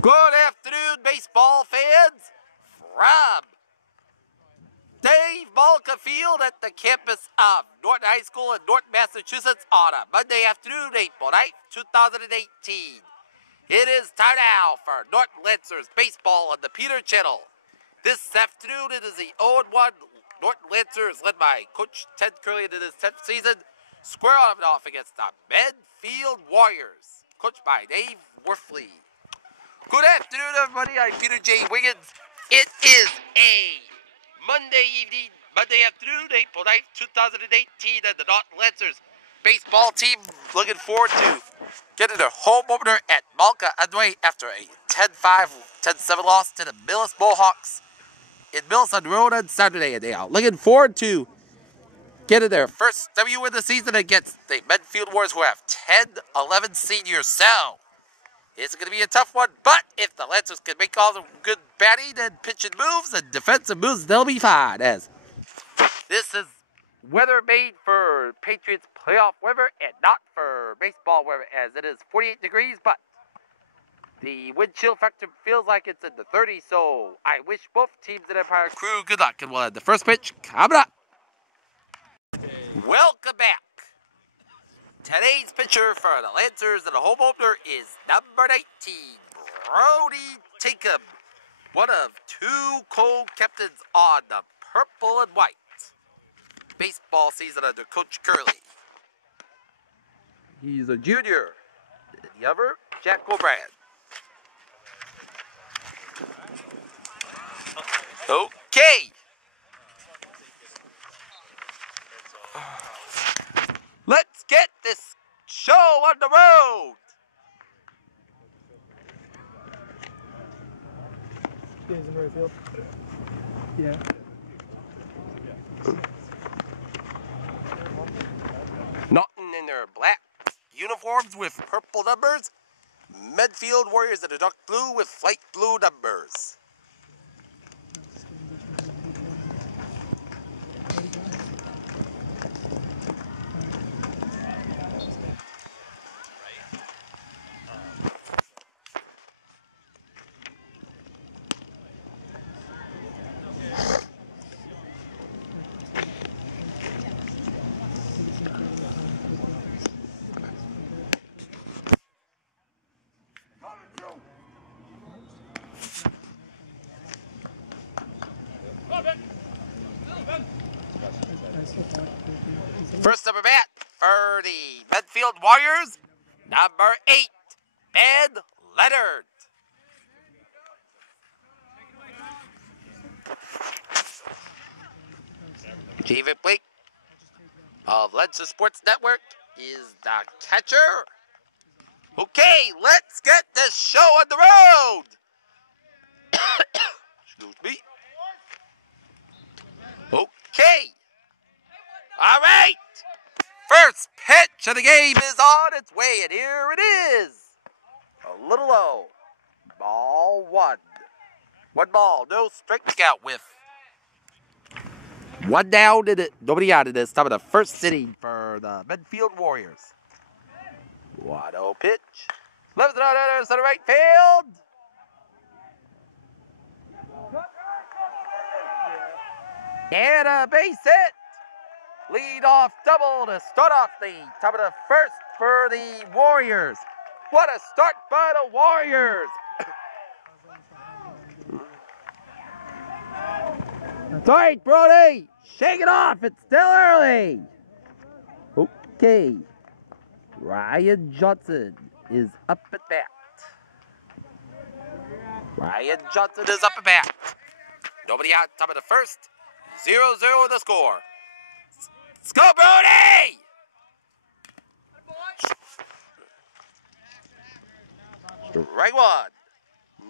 Good afternoon, baseball fans. From Dave Malka Field at the campus of Norton High School in Norton, Massachusetts on a Monday afternoon, April 9th, 2018. It is time now for Norton Lancers baseball on the Peter Channel. This afternoon, it is the 0-1 Norton Lancers led by Coach Ted Curley in his 10th season, squaring off against the Medfield Warriors, coached by Dave Worthley. Good afternoon, everybody. I'm Peter J. Wiggins. It is a Monday afternoon, April 9th, 2018, and the Norton Lancers baseball team looking forward to getting their home opener at Malka Underway after a 10-5, 10-7 loss to the Millis Mohawks in Millis on the road on Saturday. And they are looking forward to getting their first W of the season against the Medfield Warriors, who have 10-11 seniors. So it's going to be a tough one, but if the Lancers can make all the good batting and pitching moves and defensive moves, they'll be fine. As this is weather made for Patriots playoff weather and not for baseball weather, as it is 48 degrees, but the wind chill factor feels like it's in the 30s, so I wish both teams and Empire crew good luck. And we'll have the first pitch coming up. Welcome back. Today's pitcher for the Lancers and the home opener is number 19, Brody Tinkham, one of two co-captains on the purple and white baseball season under Coach Curley. He's a junior. The other, Jack O'Brien. Okay. Let's get this show on the road. Wiggins in Medfield. Yeah. Norton in their black uniforms with purple numbers. Medfield Warriors in the dark blue with light blue numbers. First up at bat for the Medfield Warriors, number 8, Ben Leonard. David Blake of Lensa Sports Network is the catcher. Okay, let's get this show on the road. Excuse me. Okay. All right. First pitch of the game is on its way, and here it is. A little low. Ball 1. 1 ball, no strikeout with 1 down and nobody out in this time of the first inning for the Medfield Warriors. 1-0 pitch. Left it out to the right field. And a base hit. Lead off double to start off the top of the first for the Warriors. What a start by the Warriors. All right, Brody, shake it off. It's still early. Okay. Ryan Johnson is up at bat. Ryan Johnson is up at bat. Nobody out, top of the first. 0-0 the score. Let's go, Brody! Strike 1.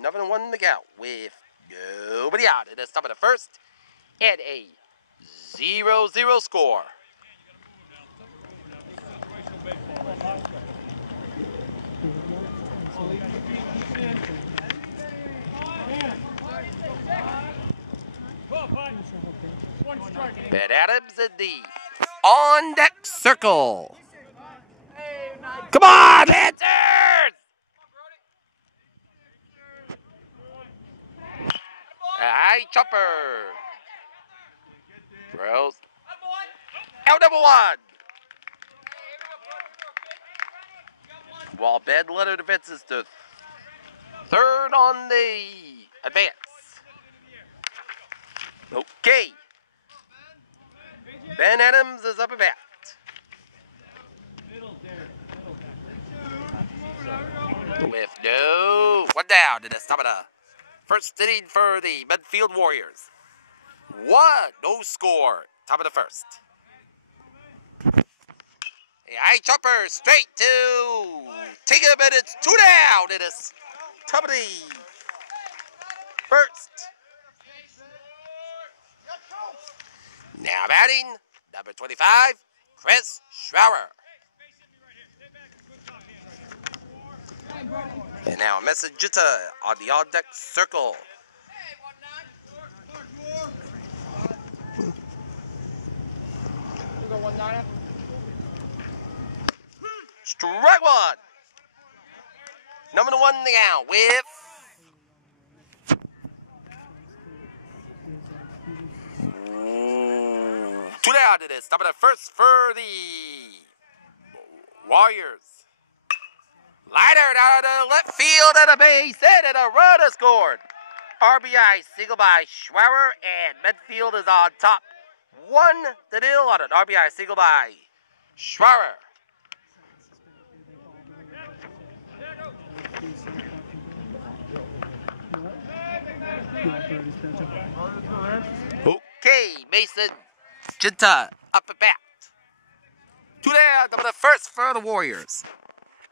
Nothing one to count with nobody out. It is top of the first and a 0-0 score. Ben Adams in the on-deck circle. Come on, Lancers! A high chopper. Throws. Out number 1. While bad letter defenses to third on the advance. Okay. Ben Adams is up at bat. With no one down in the top of the first inning for the Medfield Warriors. 1, no score. Top of the first. A high chopper straight to take him, and it's 2 down in the top of the first. Now batting, number 25, Chris Schrower. And now Messagita on the on-deck circle. Strike 1. Number 1 now with 2 down to this. Top of the first for the Warriors. Liner down to the left field at a base hit, and a run is scored. RBI single by Schwauer, and Medfield is on top. 1-0 on an RBI single by Schwauer. Okay, Mason Ginta up at bat. 2 down, top of the first for the Warriors.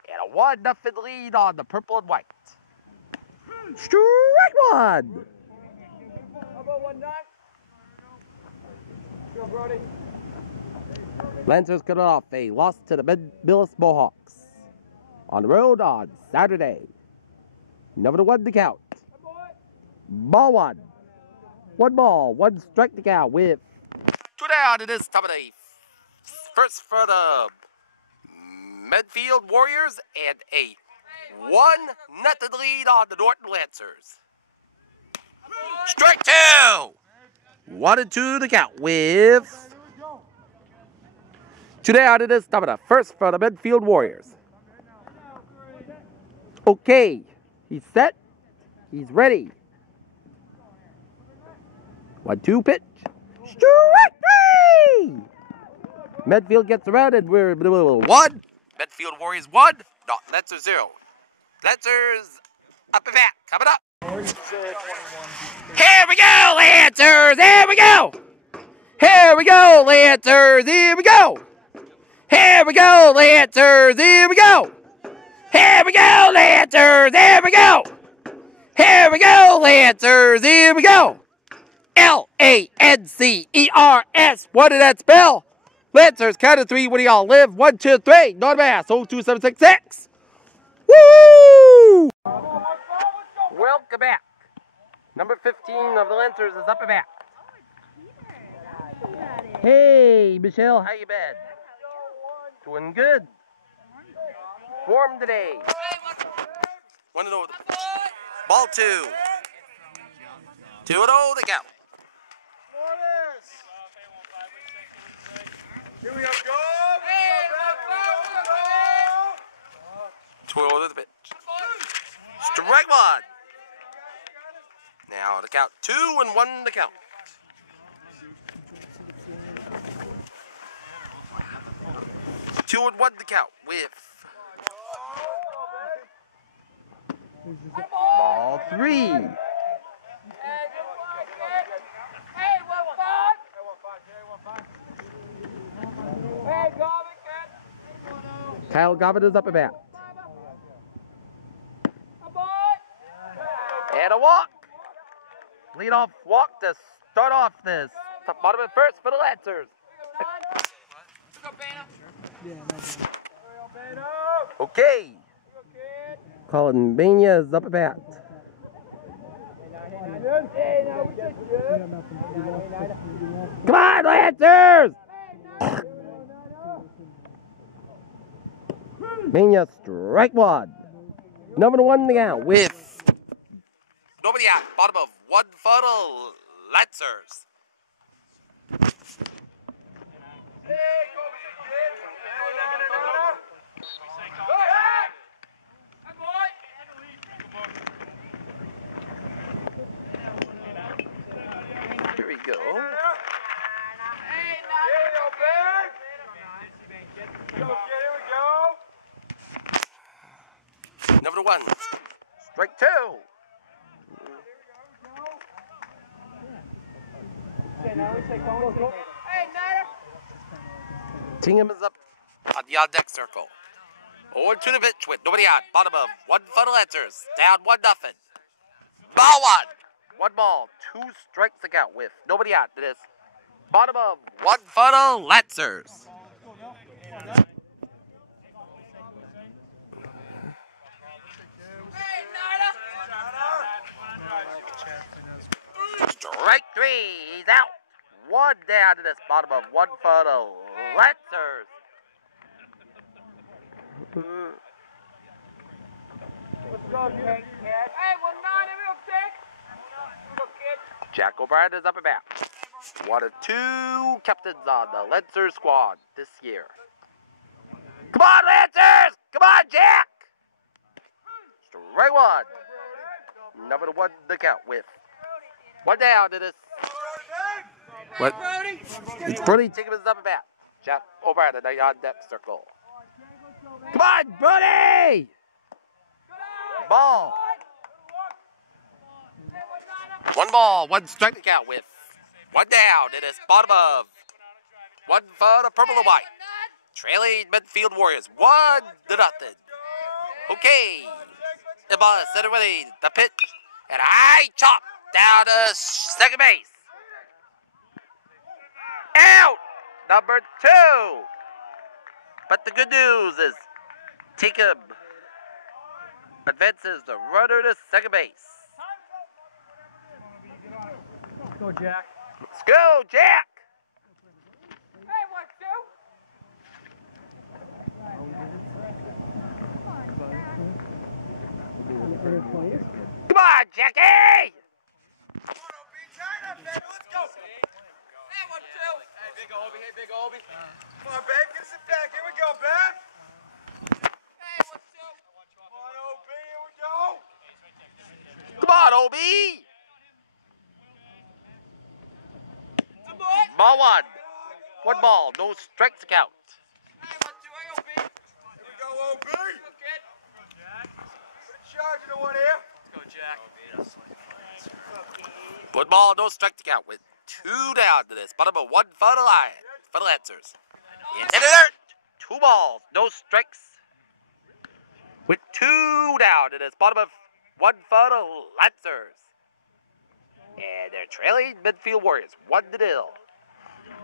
And a 1-0 lead on the purple and white. Strike 1. How about 1-9? Go, Brody. Lancers cut off a loss to the Millis Mohawks on the road on Saturday. Number 1 to count. Ball 1. 1 ball, 1 strike to count with 2 down. It is top of the first for the Medfield Warriors and a 1-0 lead on the Norton Lancers. Strike 2. 1-2 to count with 2 down. It is top of the first for the Medfield Warriors. Okay, he's set. He's ready. 1-2 pitch. Strike 3. Medfield gets around and we're 1. Medfield Warriors 1. Not Lancers 0. Lancers up and back. Coming up. Here we go, Lancers. Here we go. Here we go, Lancers. Here we go. Here we go, Lancers. Here we go. Here we go, Lancers. Here we go. Here we go, Lancers. Here we go. Lancers. What did that spell? Lancers, count of 3. What do y'all live? 1, 2, 3. North Mass. 02766. Woo! Welcome back. Number 15 of the Lancers is up and back. Hey, Michelle, how you been? Doing good. Warm today. 1-0. Ball 2. 2-0 the count. Here we go. 2-0 to the pitch. Strike 1. Now the count 2 and 1 to count. Two and 1 to count with ball 3. Kyle Govitt is up at bat. And a walk. Lead off walk to start off this. Bottom of first for the Lancers. Okay. Colin Bania is up at bat. Come on, Lancers! Bania, strike 1. Number 1 to count with nobody out. Bottom of one for the Lancers. Here we go. Number 1. Strike 2. Tingham is up on the on deck circle. 0 to the pitch with nobody on. Bottom of 1 for the Lancers. Down 1-0. Ball 1. 1 ball, 2 strikes to count with nobody on to this. Bottom of 1 for the Lancers. Strike 3. He's out. 1 down to this. Bottom of 1 for the Lancers. Jack O'Brien is up and back. 1 of 2 captains on the Lancers squad this year. Come on, Lancers! Come on, Jack! Strike 1. Number 1 to count with 1 down to this. What? It's Brody. Tingham is up and back. Jack O'Brien on the on deck circle. Come on, Brody! Ball. 1 ball, 1 strike to count with 1 down. It is bottom of 1 for the purple and white. Trailing Medfield Warriors 1-0. Okay. The ball is center ready. The pitch. And high chop down to second base. Out. Number 2. But the good news is Tingham advances the runner to second base. Let's go, Jack. Let's go, Jack! Hey, what, two? Come on, Jackie! Let's go. Hey, what, two? Hey, big Obi. Hey, big Obi. Come on, babe. Get us back. Here we go, babe. Hey, what, two? Come on, OB. Here we go. Come on, OB! Ball 1. 1 ball, no strikes to count. Hey, what, two? Hey, OB. Here we go, OB. Go, kid. Put a charge in the one here. Let's go, Jack. 1 ball, no strike to count with 2 down to this. Bottom of 1 for the Lions, for the Lancers. It's in the dirt. 2 balls, no strikes. With 2 down to this. Bottom of 1 for the Lancers. And they're trailing Medfield Warriors 1-0.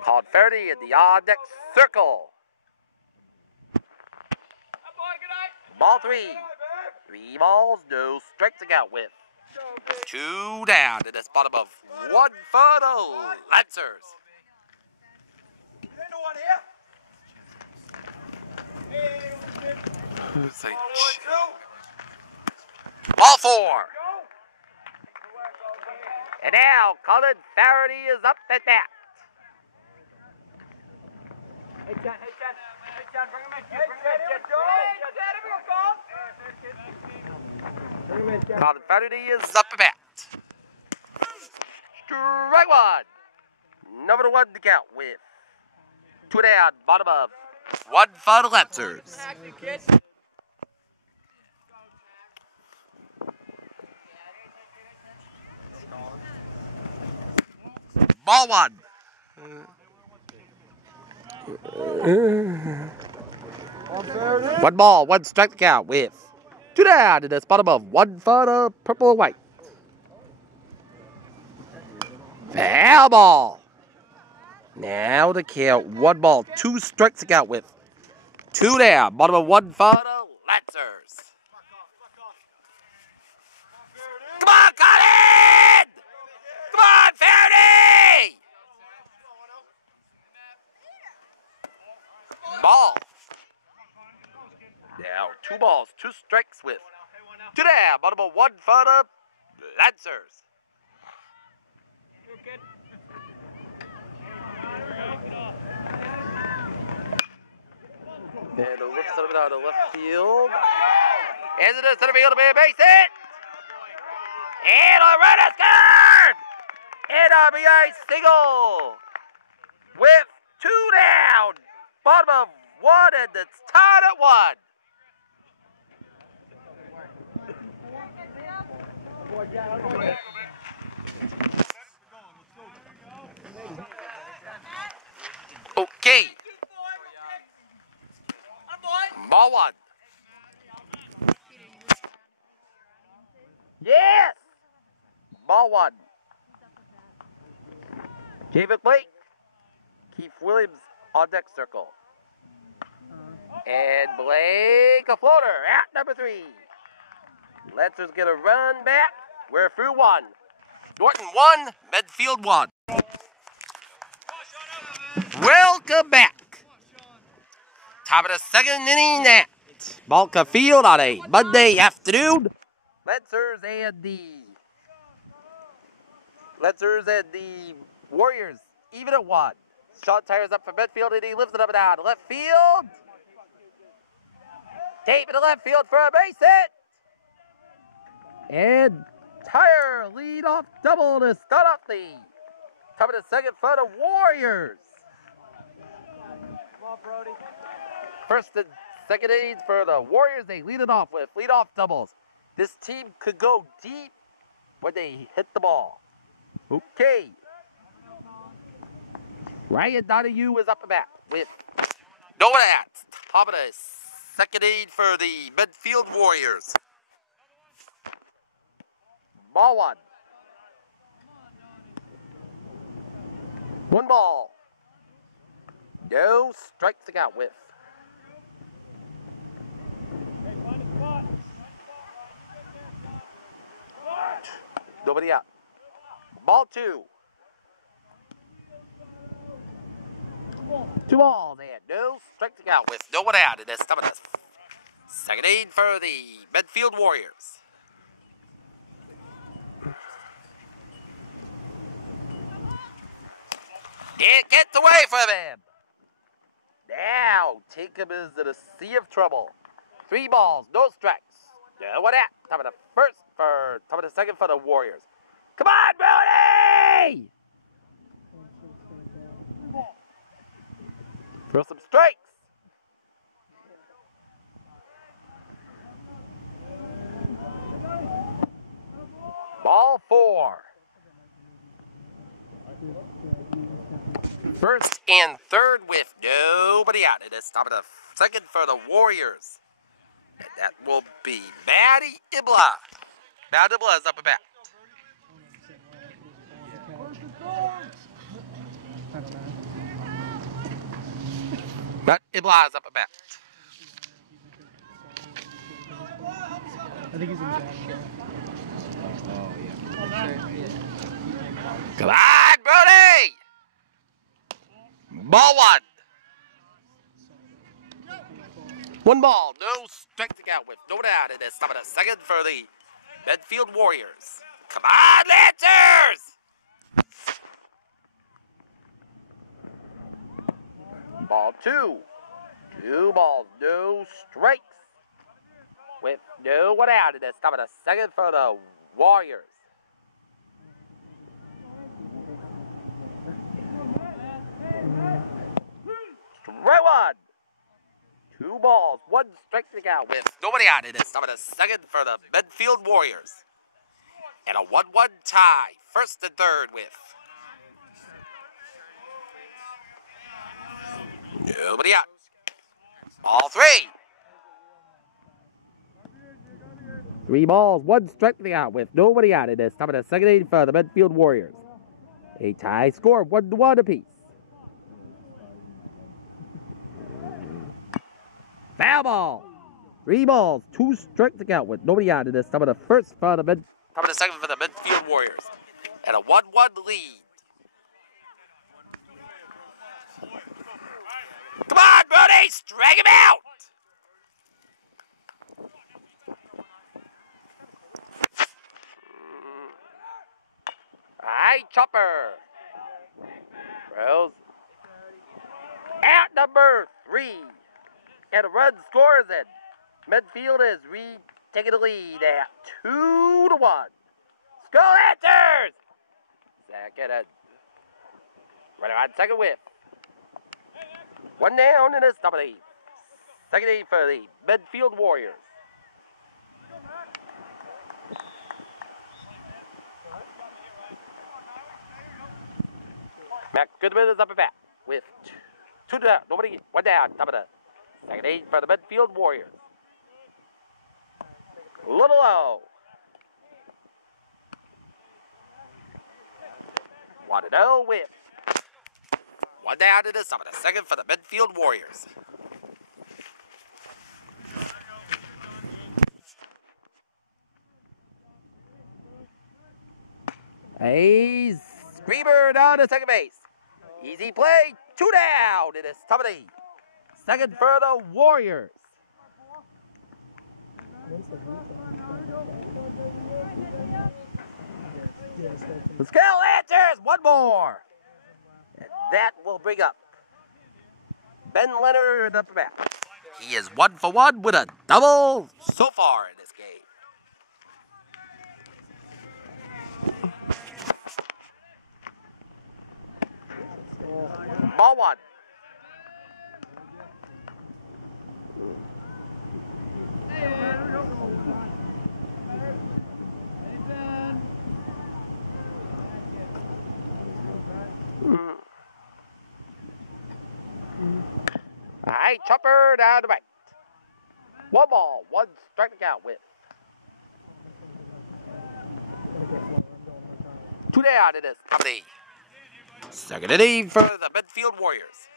Called fairly in the on deck circle. Ball 3. 3 balls, no strikes to count with 2 down to this. Bottom of 1 for the Lancers. Ball 4. And now Colin Faraday is up at bat. Hey, John, bring him in, kid. Bring him in, John. Colin Faraday is up at bat. Strike 1. Number 1 to count with 2 down, bottom of 1 for the Lancers. Ball 1. 1 ball, 1 strike to count with 2 down to this. Bottom of 1 for the purple and white. Foul ball. Now the count. 1 ball, 2 strikes to count with 2 down. Bottom of 1 for the Lancers. Come on, Colin! Come on, Faraday! Ball. Now 2 balls, 2 strikes with 2 down. Bottom of 1 for the Lancers. And the left side of it out of left field. And it is center field to be a base hit. And a runner scored! And RBI single. With 2 down. Bottom of 1, and it's tied at 1. Okay. Ball 1. Yes! Ball 1. David Blake. Keith Williams on deck circle. And Blake, a floater at number 3. Lancers get a run back. We're through 1. Norton 1, Medfield 1. Welcome back. Top of the 2nd inning at Malka Field on a Monday afternoon. Lancers and the Warriors even at 1. Sean tires up for Medfield and he lifts it up and down to left field. Tape in the left field for a base hit. And Tire lead off double to start off the top of the 2nd for the Warriors. Come on, Brody. 1st and 2nd innings for the Warriors. They lead it off with leadoff doubles. This team could go deep when they hit the ball. Okay. Ryan Donahue is up and back with no one at top of the 2nd inning for the Medfield Warriors. Ball 1. 1 ball. No strikes to count with. Nobody out. Ball 2. 2 balls and no strike to count with no one out in this top of the 2nd inning for the Medfield Warriors. It gets away from him. Now take him into the sea of trouble. 3 balls, no strikes. No one out. Top of the 1st for top of the 2nd for the Warriors. Come on, Brody! For some strikes. Ball 4. 1st and 3rd with nobody out. It is top of the 2nd for the Warriors. And that will be Matty Ibla. Matt Ibla is up and back. Matt Ibla is up and back. I think he's in Jack. Come on, Brody! Ball 1. 1 ball, no strike to count with no one out. It is top of the 2nd for the Medfield Warriors. Come on, Lancers! Ball 2. 2 balls, no strikes. With no one out. It is top of the 2nd for the Warriors. Strike 1. 2 balls, 1 strike to count with nobody out. It is top of the 2nd for the Medfield Warriors. And a 1-1 tie. 1st and 3rd with nobody out. Ball 3. 3 balls, 1 strike to count with nobody out. It is top of the 2nd inning for the Medfield Warriors. A tie score, 1-1 apiece. Foul ball. 3 balls, 2 strikes to count with nobody out. It is top of the 1st for the top of the 2nd for the Medfield Warriors. And a 1-1 lead. Come on, Brody, strike him out. High chopper. number 3. And a run scores, and Medfield is taking the lead at 2-1. Skull Lancers! Second and runner on second whip. 1 down, and it's top of the 8th. Second 8 for the Medfield Warriors. Max Goodman is up and back with 2 down. Nobody, 1 down, top of the second 8 for the Medfield Warriors. Little low. 1-0 with 1 down to the top of the second for the Medfield Warriors. A screamer down to second base. Easy play, 2 down. It is top of the second for the Warriors. The Skull Lancers, 1 more. And that will bring up Ben Leonard up the bat. He is 1 for 1 with a double so far in this game. Ball 1. All right, chopper down the right. 1 ball, 1 strike to count with 2 down. It is top of the second inning for the Medfield Warriors.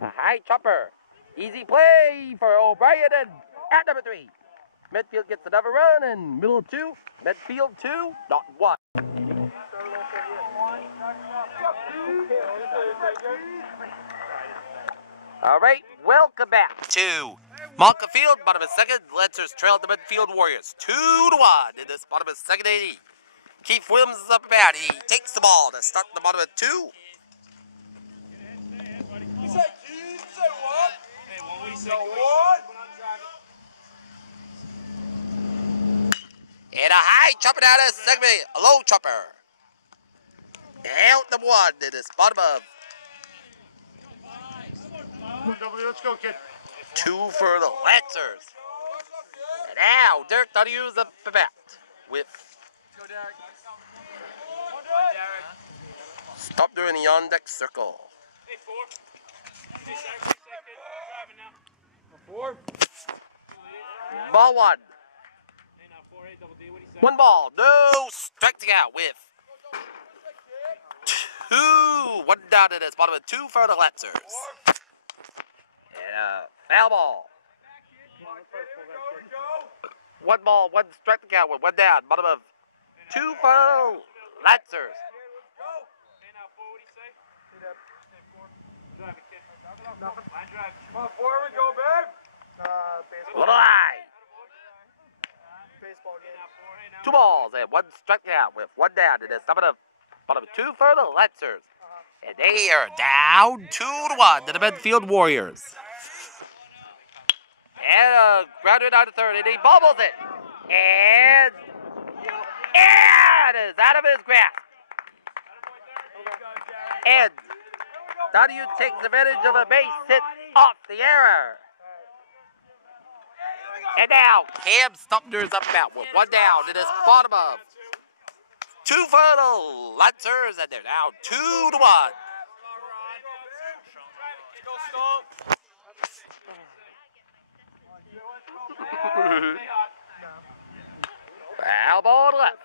A high chopper. Easy play for O'Brien, and at number 3. Medfield gets another run, and middle of 2. Medfield 2, not 1. All right, welcome back to Monka Field, bottom of second. Lancers trail the Medfield Warriors 2-1 in this bottom of second inning. Keith Williams is up about. He takes the ball to start the bottom of 2. You say Keith? Say what? Hey, when we say what? And a high chopper down to second base. A low chopper. Out number 1 in this bottom of Let's go, kid. 2 for the Lancers. And now Derek Donahue is up the bat with. Stop doing the on deck circle. Hey, 4. 4. Ball 1. 1 ball, no strike to count with 2. 1 down in this bottom of 2 for the Lancers. And a foul ball. 1 ball, 1 strike to count with 1 down, bottom of 2 for the Lancers. Come on, forward we go, babe. Little high. Baseball game. 2 balls and 1 strike out with 1 down to this bottom of 2 for the Lancers. And they are down 2-1 to the Medfield Warriors. And a grounder down to third, and he bobbles it. And it is out of his grasp. And Donahue takes advantage of a base hit off the error. And now Cam Stumpner is up and out with 1 down in this bottom of 2 for the Lancers, and they're now 2-1. Foul ball to left.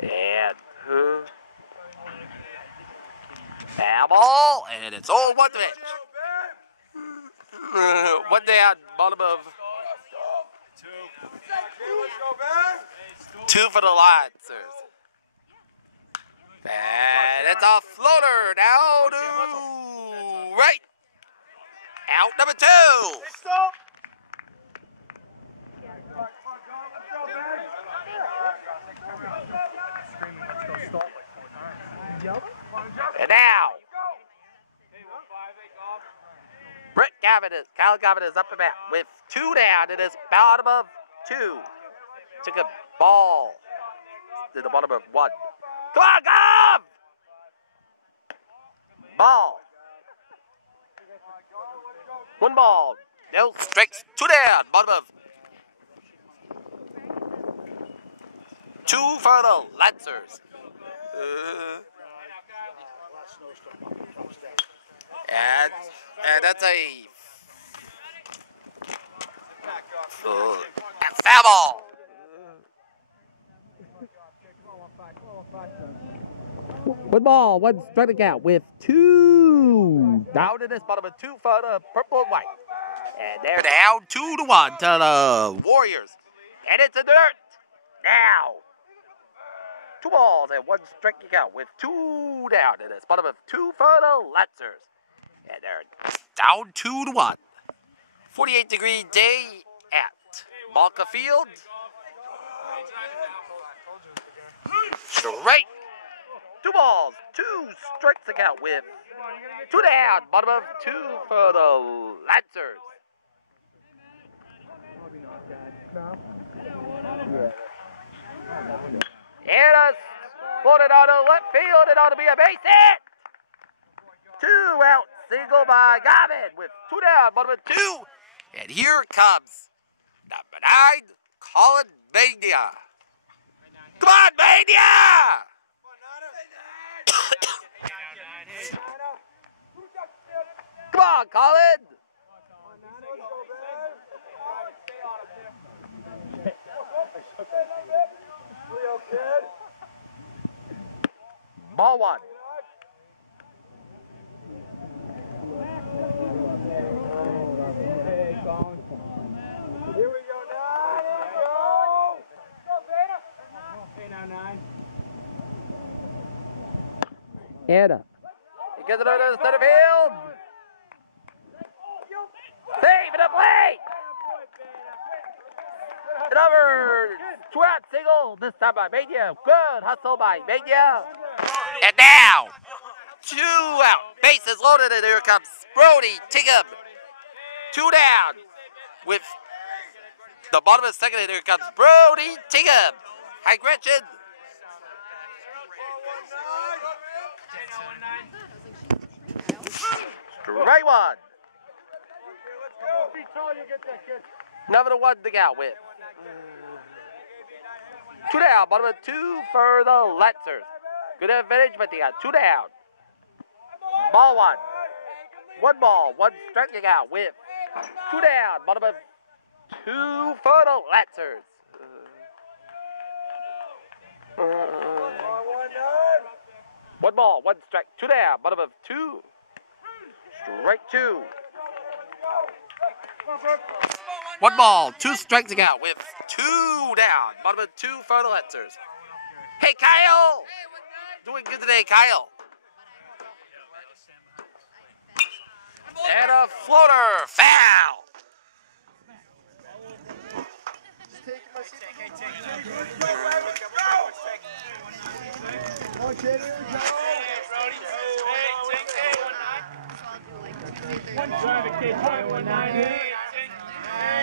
And foul ball, and it's all 1 pitch. 1 down, bottom of 2 for the Lancers. And it's a floater now to right. Out number 2. And now, Kyle Gavin is up the bat with 2 down. It is bottom of 2. Took a ball to the bottom of 1. Come on, Gav! Ball. 1 ball. No strikes. 2 down. Bottom of 2 for the Lancers. And that's a foul ball. 1 ball, 1 strike out with 2 down in this bottom of 2 for the purple and white. And they're down 2-1 to the Warriors. And it's in the dirt. Now, 2 balls and 1 striking out with 2 down in this bottom of 2 for the Lancers. And they're down 2-1. 48-degree day at Malka Field. Straight. 2 balls, 2 strikes out with 2 down, bottom of 2 for the Lancers. And a floated out of left field. It ought to be a base hit. 2 out, single by Gavin with 2 down, bottom of 2. And here comes number 9, Colin Mania. Come on, Mania! Come on, Colin! Ball 1. Here we go, 9. Here we go. Go, Beta. Hey, now 9. Anna. He gets it over to the center field. Save it up late. And over. 2 out single. This time by Mania. Good hustle by Mania. And now, 2 out. Bases loaded, and here comes Brody Tigham. 2 down. With the bottom of the second, and here comes Brody Tigham. Hi, Gretchen. Strike 1. Another 1 to go with. 2 down, bottom of 2 for the Lancers. Good advantage, but they got 2 down. Ball 1. 1 ball, 1 striking out with 2 down, bottom of 2 for the Lancers. 1 ball, 1 strike, 2 down, bottom of 2. Strike 2. 1 ball, 2 strikes out with 2 down, bottom of 2 for the Lancers. Hey, Kyle! Doing good today, Kyle. And a floater, foul.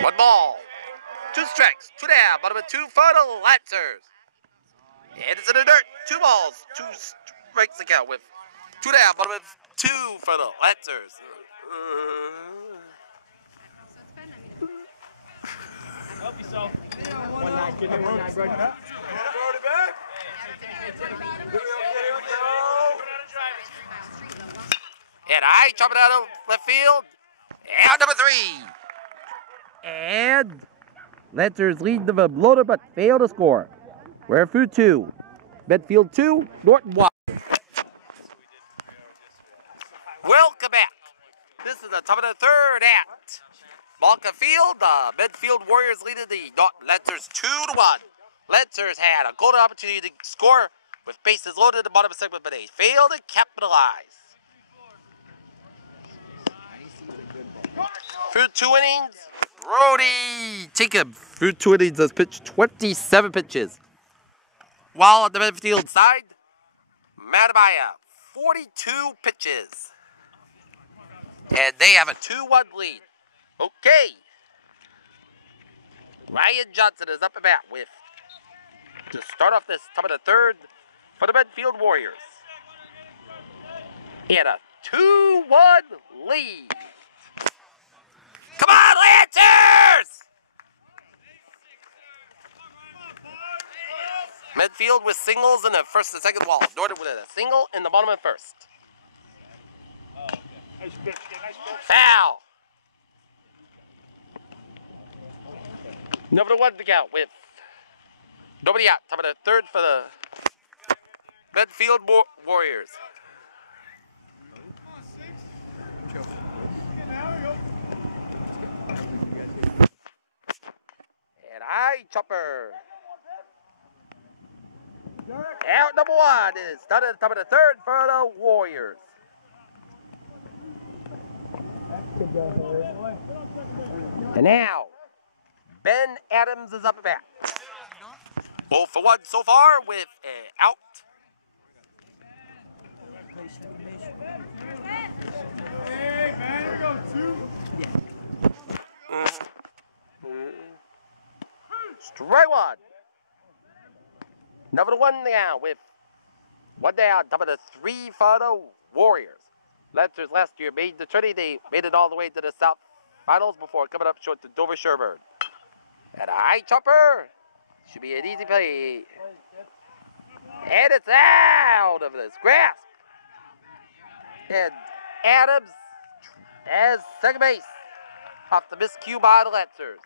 One ball, 2 strikes, 2 down, bottom of 2 for the Lancers. And it's in the dirt. 2 balls, 2 strikes to count with 2 down, bottom of 2 for the Lancers. Help yourself. 1-9, give me 1-9, bro. And I chop it out of left field. And number 3. And Lancers lead the loader but fail to score. We're through 2. Medfield 2, Norton 1. Welcome back. This is the top of the 3rd act. Malka Field, the Medfield Warriors leading the Lancers 2-1. Lancers had a golden opportunity to score with bases loaded at the bottom of the segment, but they failed to capitalize. Through 2 innings, Brody Tigham through 2 innings has pitched 27 pitches. While on the Medfield side, Matabaya, 42 pitches. And they have a 2-1 lead. Okay. Ryan Johnson is up at bat with, to start off this top of the third for the Medfield Warriors. And a 2-1 lead. Come on, Lancers! Medfield with singles in the first and second wall. Norton with a single in the bottom and first. Foul. Number 1 to count with nobody out. Top of the third for the Medfield Warriors. And high chopper. Out number 1 is started at the top of the third for the Warriors. And now, Ben Adams is up at bat. 0 for 1 so far with an out. Hey, man, here we go, 2. Strike 1. Number 1 now with 1 down, top of the 3 for the Warriors. Lancers last year made the tourney. They made it all the way to the South Finals before coming up short to Dover Sherburne. And a high chopper. Should be an easy play. And it's out of this grasp. And Adams as second base off the miscue by the Lancers.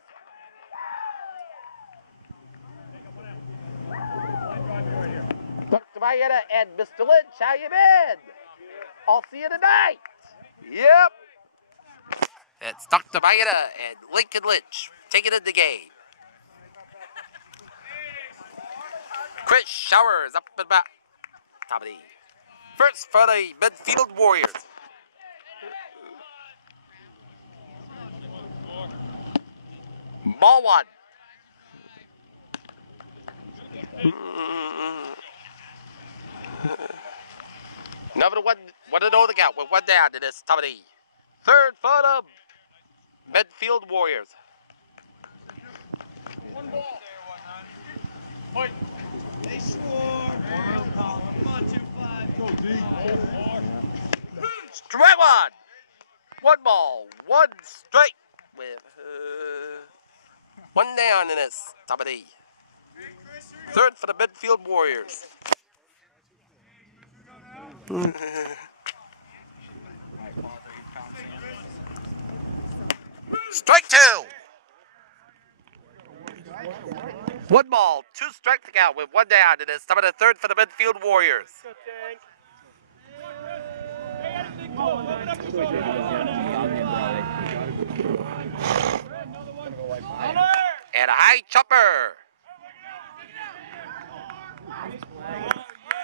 Dr. Mayetta and Mr. Lynch, how you been? I'll see you tonight. Yep. It's Dr. Mayetta and Lincoln Lynch taking in the game. Chris Showers up and back. Top of the first for the Medfield Warriors. Ball 1. Number 1 to know the count with 1 down to this top of the third for the Medfield Warriors. 1 ball. Fight. They score. Come on, 2-5. Go deep. Strike 1. 1 ball, 1 strike with 1 down in this top of the third for the Medfield Warriors. Strike 2. 1 ball, 2 strikes to count with 1 down in this top of the third for the Medfield Warriors. And a high chopper.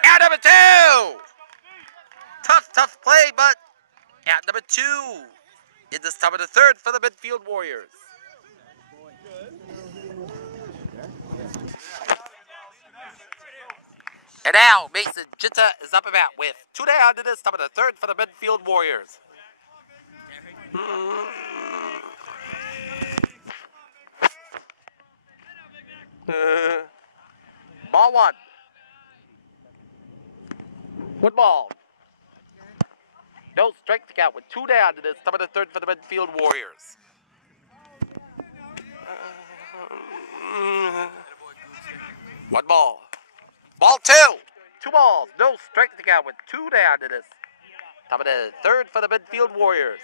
Out number 2. Tough play, but out number 2 in this top of the third for the Medfield Warriors. And now Mason Jitta is up and out with 2 down to this top of the third for the Medfield Warriors. Ball 1. 1 ball. No strike to count with 2 down to this top of the third for the Medfield Warriors. One ball. Ball 2. 2 balls. No strike to count with 2 down to this top of the third for the Medfield Warriors.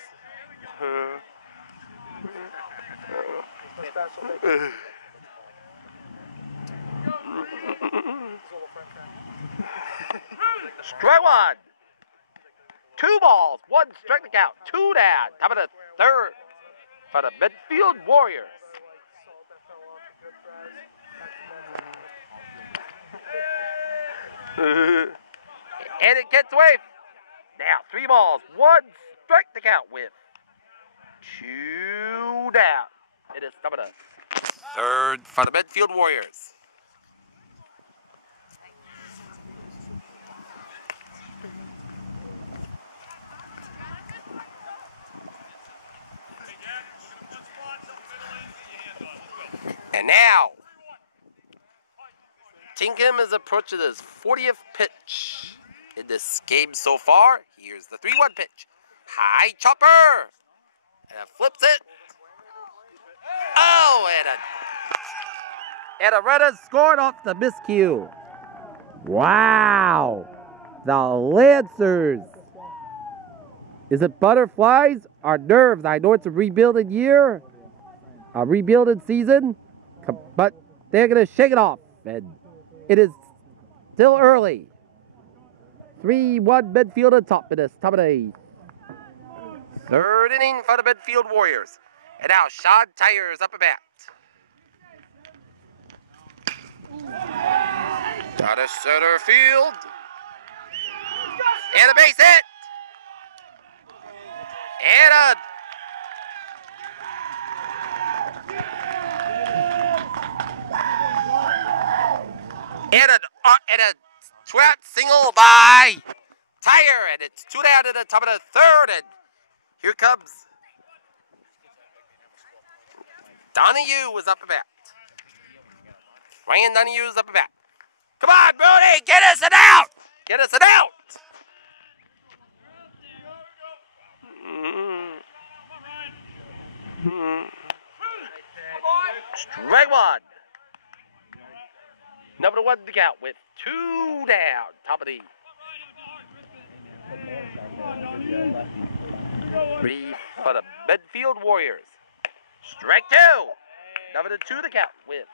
Strike 1. 2 balls, 1 strike to count, 2 down. Top of the third for the Medfield Warriors. And it gets away. Now 3 balls, 1 strike to count with 2 down. It is top of the third for the Medfield Warriors. And now, Tinkham is approaching his 40th pitch in this game so far. Here's the 3-1 pitch. High chopper. And it flips it. Oh, and a runner scored off the miscue. Wow. The Lancers. Is it butterflies or nerves? I know it's a rebuilding year, a rebuilding season, but they're going to shake it off. And it is still early. 3-1 Medfield on top of this. Top of the 3rd inning for the Medfield Warriors. And now Sean Tyers up a bat. Down to center field. And a base hit. And a trap single by Tyer, and it's 2 down to the top of the 3rd, and here comes Donahue is up a bat. Ryan Donahue is up a bat. Come on, Brody, get us an out! Get us an out! Strike one. Number 1 to count with 2 down. Top of the 3 for the Medfield Warriors. Strike 2. Number 2 to count with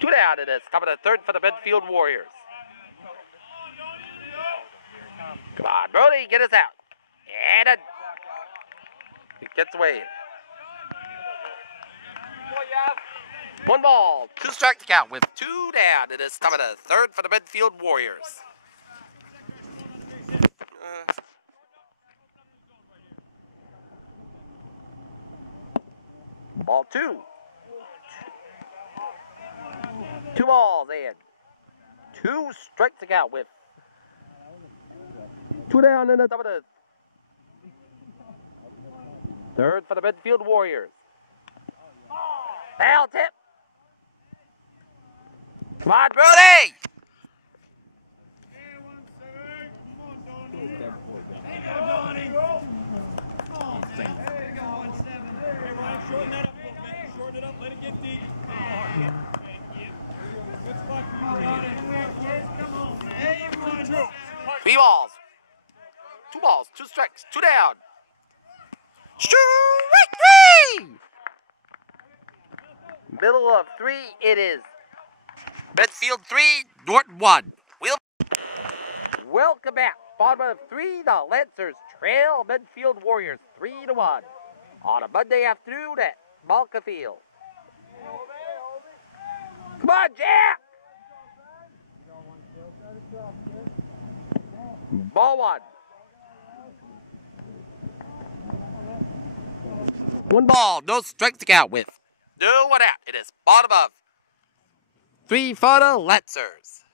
2 down. It is top of the 3rd for the Medfield Warriors. Come on, Brody, get us out. And it gets away. 1 ball, 2 strike to count with 2 down. It is top of the 3rd for the Medfield Warriors. Ball 2. 2 balls and 2 strikes to count with 2 down in the top of the 3rd for the Medfield Warriors. Foul tip. Come on, Brody! Shorten it up, let it get deep. 3 balls. 2 balls, 2 strikes, 2 down. Strike 3! Middle of 3, it is Medfield 3, Norton 1. Welcome back. Bottom of 3, the Lancers trail Medfield Warriors 3-1 on a Monday afternoon at Malka Field. Come on, Jack! Ball 1. 1 ball, no strikes to count with. No 1 out. It is bottom of 3 for the Lancers.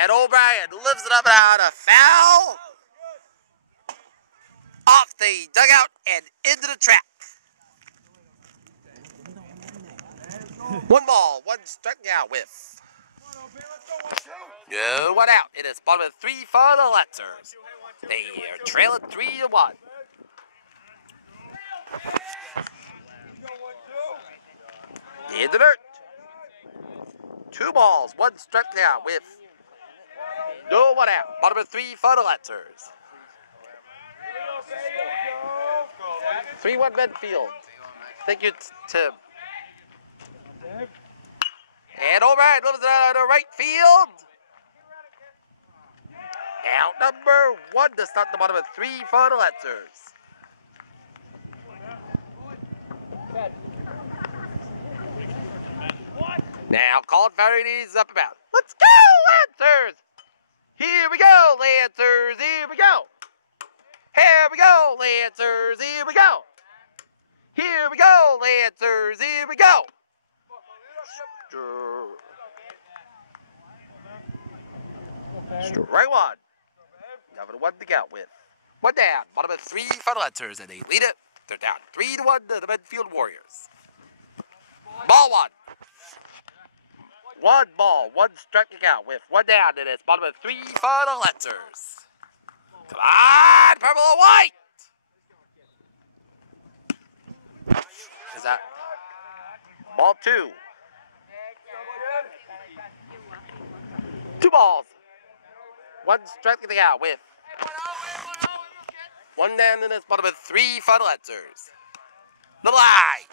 And O'Brien lifts it up and out. A foul off the dugout and into the trap. 1 ball, 1 strike out with. No 1 out. It is bottom of 3 for the Lancers. They are trailing 3-1. In the dirt. 2 balls, 1 strike out with no 1 out. Bottom of 3 for the Lancers. 3-1 Medfield. Thank you, Tim. And O'Brien moves it out to right field. Out number 1 to start the bottom of 3 for the Lancers. Now, Colin Faraday's up about. Let's go, Lancers! Here we go, Lancers! Here we go! Here we go, Lancers! Here we go! Here we go, Lancers! Here we go! Strike 1. Number 1 to count with. 1 down. Bottom of 3 for the Lancers, and they lead it They're down 3-1 to the Medfield Warriors. Ball one. One ball, one striking out with one down. It is bottom of 3 for the Letzers. Come on, purple and white. Is that ball two? 2 balls. One striking out with one down in this bottom of 3 for the Letzers. The line.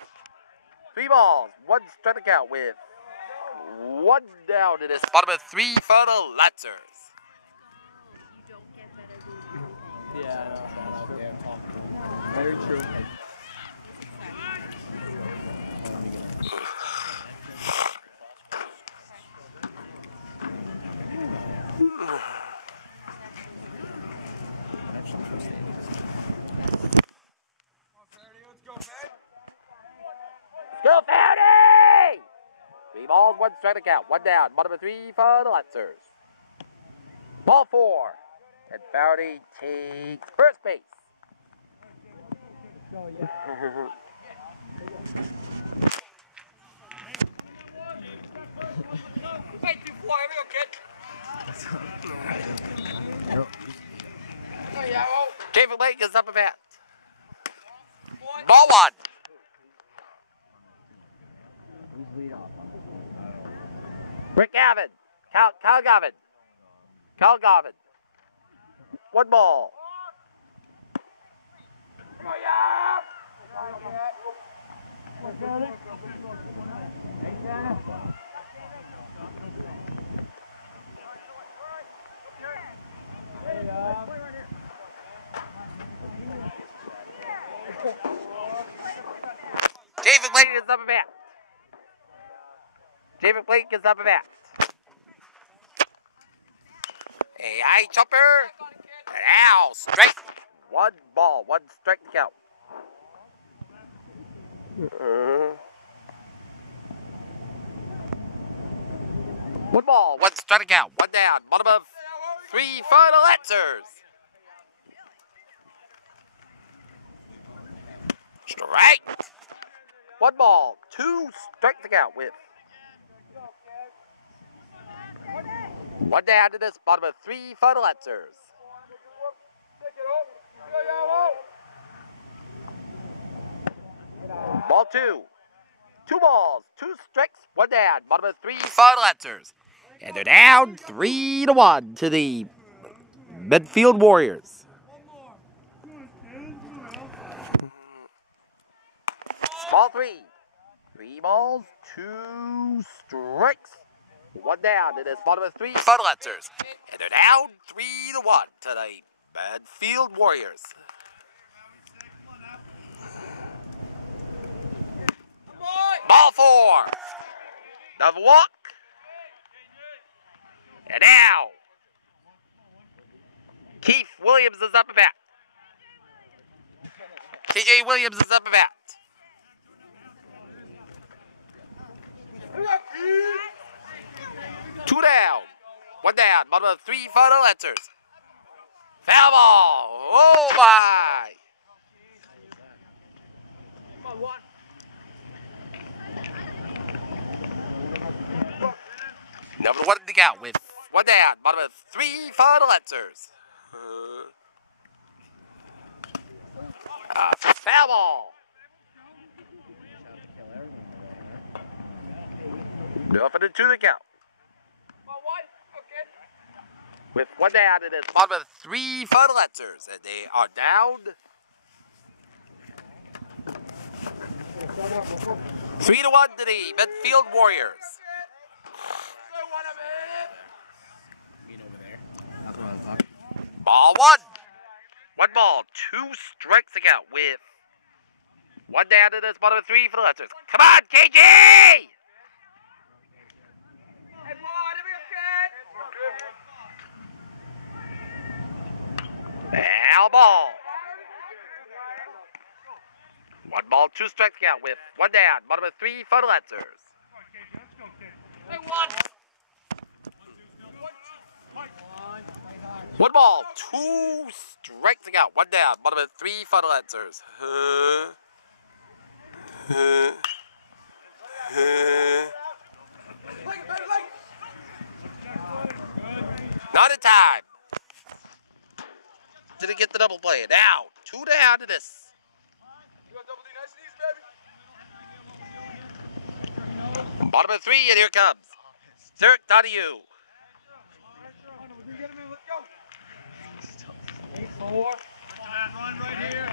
3 balls. One striking out with one down in this bottom of 3 for the Letzers. Yeah, very true. Go Fowdy! 3 balls, 1 striking out, 1 down, bottom of 3 for the Letzers. Ball 4, and Fowdy takes first base. David Lake is up a bat. Ball 1. Rick Gavin. Kyle Gavin. Kyle Gavin. 1 ball. David Blake is up a bat. David Blake is up a bat. A high jumper. And now strike. 1 ball, 1 strike to count. One ball, 1 strike to count. 1 down, bottom of 3 for the Letzers. Strike. 1 ball, 2 strike to count with 1 down to this bottom of 3 for the Letzers. Ball 2. 2 balls, 2 strikes, 1 down, bottom of 3 for the Letzers. And they're down 3-1 to the Medfield Warriors. Ball 3. 3 balls, 2 strikes, 1 down. It is bottom of 3 for the Letzers. And they're down 3-1 to the Medfield Warriors. Ball 4. Another walk. And now, Keith Williams is up a bat. TJ Williams is up a bat. Two down. 1 down. Bottom of 3 for the Letzers. Foul ball. Oh my. Number 1 to go with 1 down. Bottom of 3 for the Letzers. Foul ball. Nothing to 2 to count. With 1 down, it is bottom of 3 for the Letzers, and they are down 3-1 to the Medfield Warriors. Ball 1. 1 ball, 2 strikes to count with 1 down, it is bottom of 3 for the Letzers. Come on, KG! Foul ball. 1 ball, 2 strikes to count with 1 down, bottom of 3 for the Letzers. One ball, 2 strikes to count. One down. Bottom of 3 for the Lancers. Not in time. Didn't get the double play. Now, 2 down to this. You got double D nice knees, baby. Bottom of 3, and here comes Dirk Donahue. Let's go. 8-4. Run right here.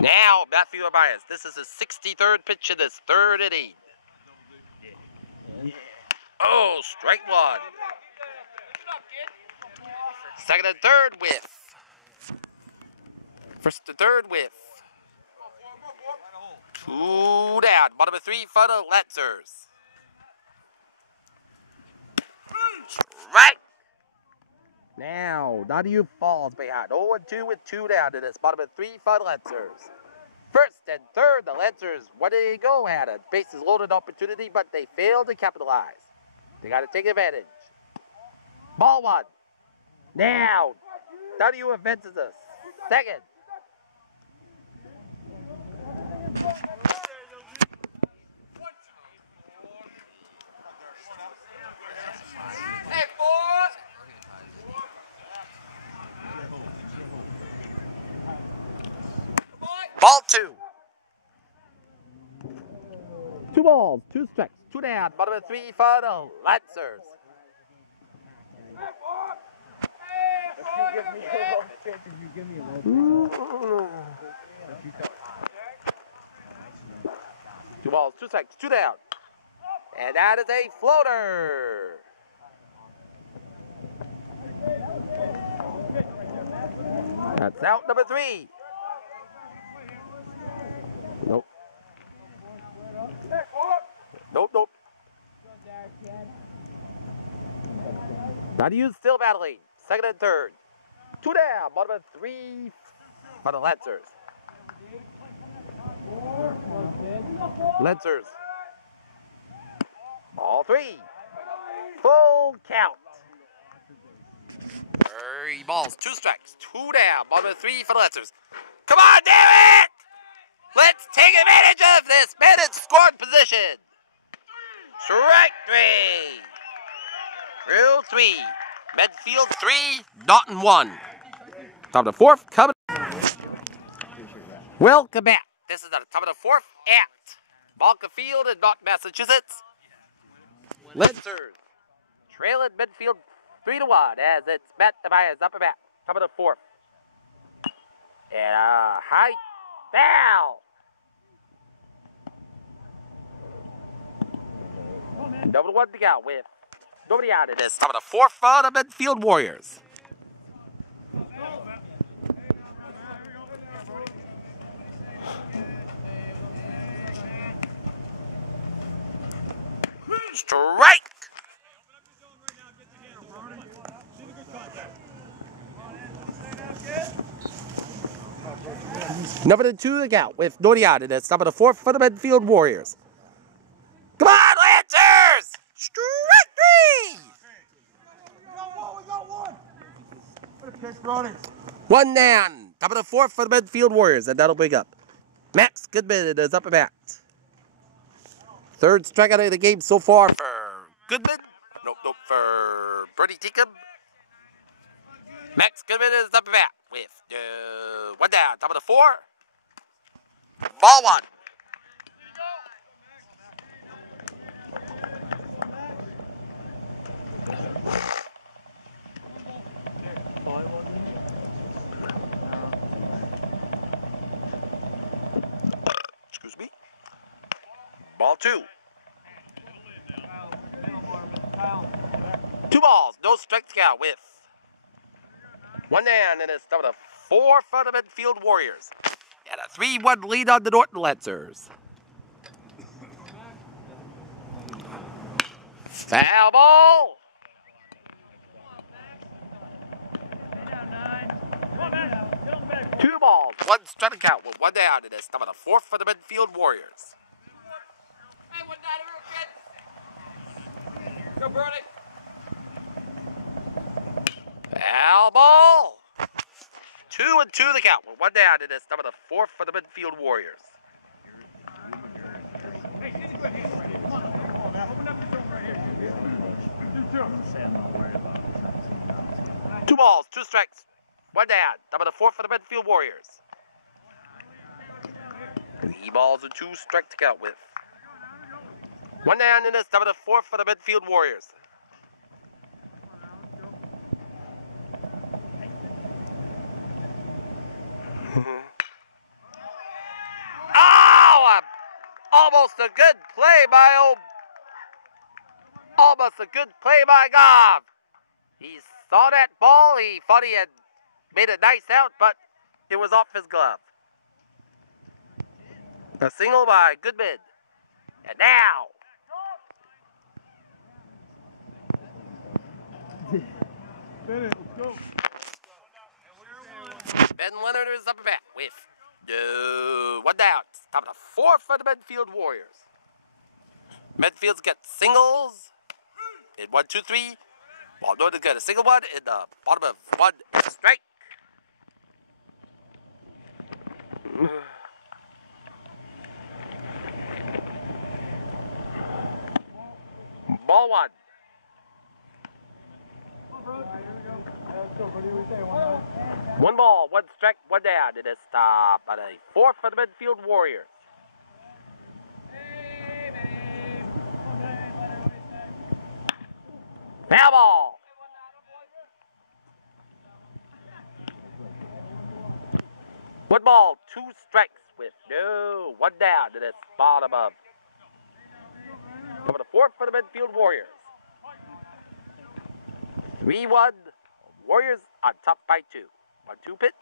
Now, Medfield Bias. This is his 63rd pitch in this 3rd inning. Oh, strike 1. Second and third whiff. First and third whiff. 2 down. Bottom of 3 for the Lancers. Strike. Now, Donahue falls behind. 0-2 with 2 down to this. Bottom of 3 for the Lancers. First and third, the Lancers, where did they go? Had a bases loaded opportunity, but they failed to capitalize. They got to take advantage. Ball 1. Now, Donahue advances us. Second. Hey, boys. Ball 2. 2 balls, 2 strikes, 2 down. Bottom of 3 for the Lancers. Two balls, 2 strikes, 2 down. And that is a floater. That's out number 3. Nope. Nope. Donahue still battling. Second and third. 2 down. Bottom of 3 for the Lancers. Lancers. Ball 3. Full count. 3 balls, 2 strikes, 2 down. Bottom of 3 for the Lancers. Come on, damn it! Let's take advantage of this man in scoring position. Strike 3. Drill 3. Medfield 3, Norton 1. Top of the 4th, coming. Welcome back. This is the top of the 4th at Balka Field in Norton, Massachusetts. Lancers trailing Medfield 3-1 as it's Matt Tobias up and back. Top of the 4th. And a high foul. Double 1 to go with nobody out of this. Top of the 4th for the Medfield Warriors. Strike! Number 2 to go with nobody out of this. Top of the 4th for the Medfield Warriors. Come on, Lancers! Strike 3! We got one. What a pitch, Ronnie. 1 down. Top of the 4th for the Medfield Warriors, and that'll bring up Max Goodman is up and back. 3rd strikeout of the game so far for Goodman. Nope, for Bernie Teakum. Max Goodman is up and back with 1 down. Top of the 4. Ball 1. Excuse me. Ball 2. 2 balls, no strikes count with 1 down, and it's top of the 4 for the Medfield Warriors. And a 3-1 lead on the Norton Lancers. Foul ball. Two balls, 1 strike count with 1 down, and it's top of the 4th for the Medfield Warriors. Hey, 1 down, kid. Go, Brody. Foul ball. 2-2 the count. With one down. It is number the 4 for the Medfield Warriors. Two balls, 2 strikes. One down. Number the 4 for the Medfield Warriors. 3 balls and 2 strikes to count with. One down in this, number the 4 for the Medfield Warriors. Oh! Almost a good play by Almost a good play by Goff. He saw that ball. He thought he had made a nice out, but it was off his glove. A single by Goodman. And now. Ben Leonard is up and back with one down. Top of the 4 for the Medfield Warriors. Medfield's got singles in 1, 2, 3. While Norton's got a single one in the bottom of 1 strike. Ball 1. One ball, 1 strike, 1 down. It is stop at a 4 for the Medfield Warriors. Foul ball. One ball, 2 strikes with no 1 down. It is bottom of. Number the 4 for the Medfield Warriors. 3-1. Warriors on top by 2. 1-2 pitch.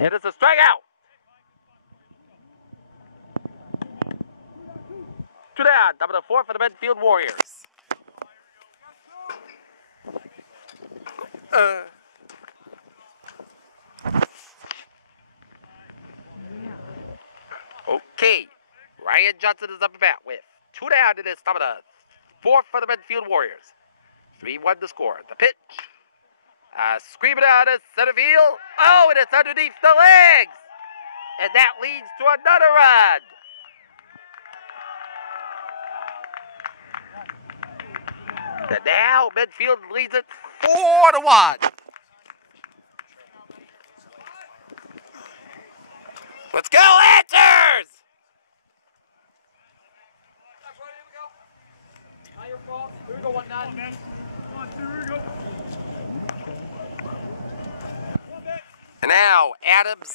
And it's a strikeout. 2 down. Number the 4 for the Medfield Warriors. Okay. Ryan Johnson is up and bat with 2 down. It is top of the 4 for the Medfield Warriors. 3-1 to score. The pitch. Screaming out at center field. Oh, and it's underneath the legs. And that leads to another run. And now Medfield leads it 4-1. Let's go, Lancers! Here we go, 1-9. And now Adams.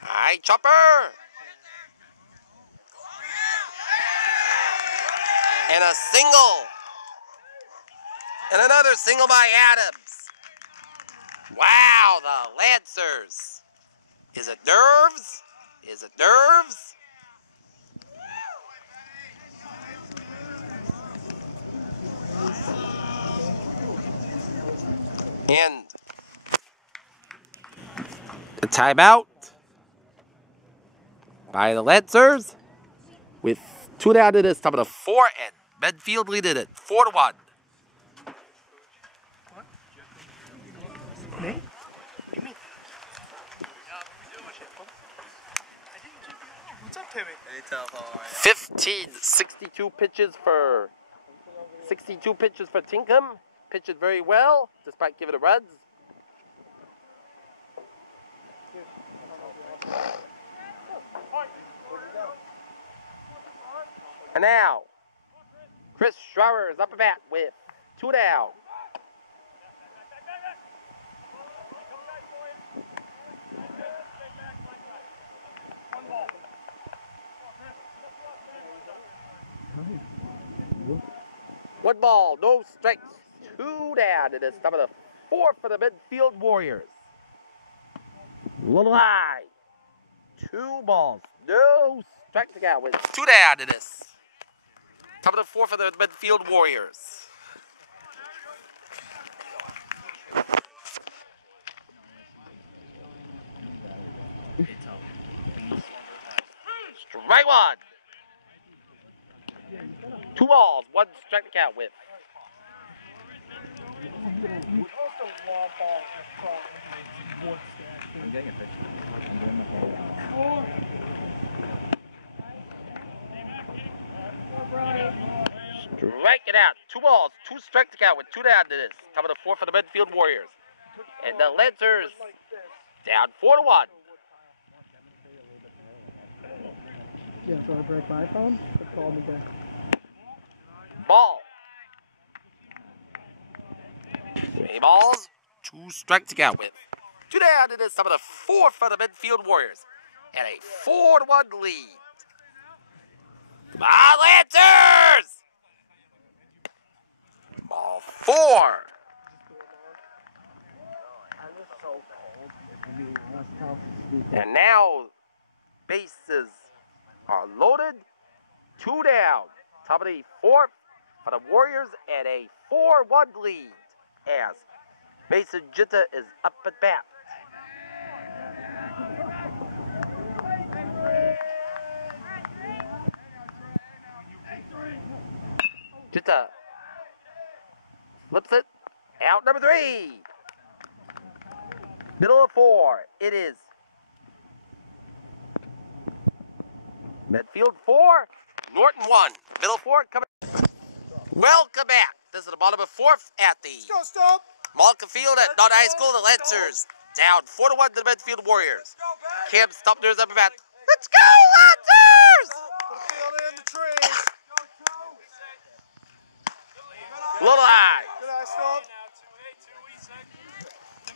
High chopper. And a single. And another single by Adams. Wow, the Lancers. Is it nerves? Is it nerves? And a timeout by the Lancers with 2 down to this top of the 4, and Medfield leading it 4-1. Me? 62 pitches for 62 pitches for Tinkham. Pitches very well, despite giving it runs. And now, Chris Schreier is up and bat with 2 down. One ball, no strikes, 2 down. It is top of the 4 for the Medfield Warriors. Little high. 2 balls, no strikes to count with 2 down. It is top of the 4 for the Medfield Warriors. Strike one. 2 balls, 1 strike to count with. Strike it out. 2 balls, 2 strikes to count with 2 down to this. Top of the 4th for the Medfield Warriors. And the Lancers down 4-1. Yeah, so I break my phone. Call me back. Ball. 3 balls, 2 strikes to count with. 2 down to this. Top of the 4th for the Medfield Warriors. And a 4-1 lead. Come on, Lancers! Ball 4. And now bases are loaded. 2 down. Top of the 4th for the Warriors and a 4-1 lead as Mason Jitta is up at bat. Jitta flips it. Out number 3. Middle of 4. It is Medfield 4, Norton 1. Middle 4 coming. Welcome back. This is the bottom of 4th at the Malcolm Field at Norton High School. The Lancers down 4-1 to the Medfield Warriors. Cam Stumpner's up at bat. Let's go, Lancers! In the trees. Little high.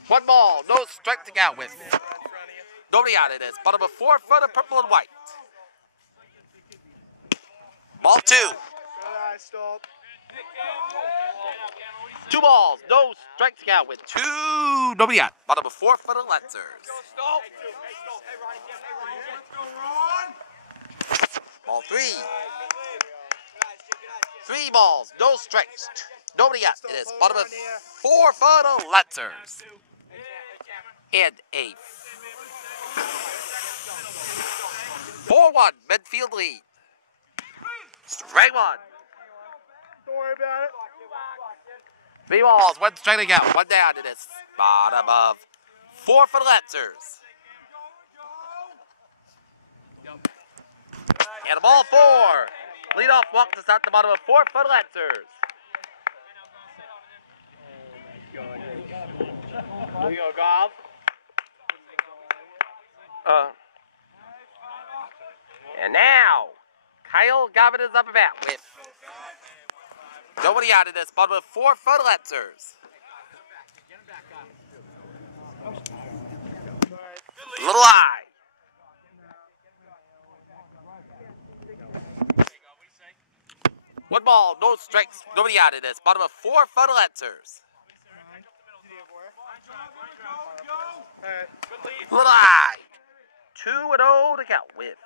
1 ball, no strike to count with. Nobody out of this. Bottom of 4 for the purple and white. Ball 2. 2 balls, no strike to count with 2. Nobody out. Bottom of 4 for the Lancers. Ball 3. 3 balls, no strikes. Nobody out. It is bottom of 4 for the Lancers. And a 4-1 Medfield lead. Strike 1. Don't worry about it. 3 balls, 1 strike to count. 1 down. It is bottom of 4 for the Lancers. And a ball 4. Leadoff walk to start the bottom of 4 for the Lancers. We go golf. And now, Kyle Gavin is up at bat with nobody out of this. Bottom of 4 for the Lancers. Little high. One ball, no strikes, nobody out of this. Bottom of 4 for the Lancers. Little high. 2-0 to count with.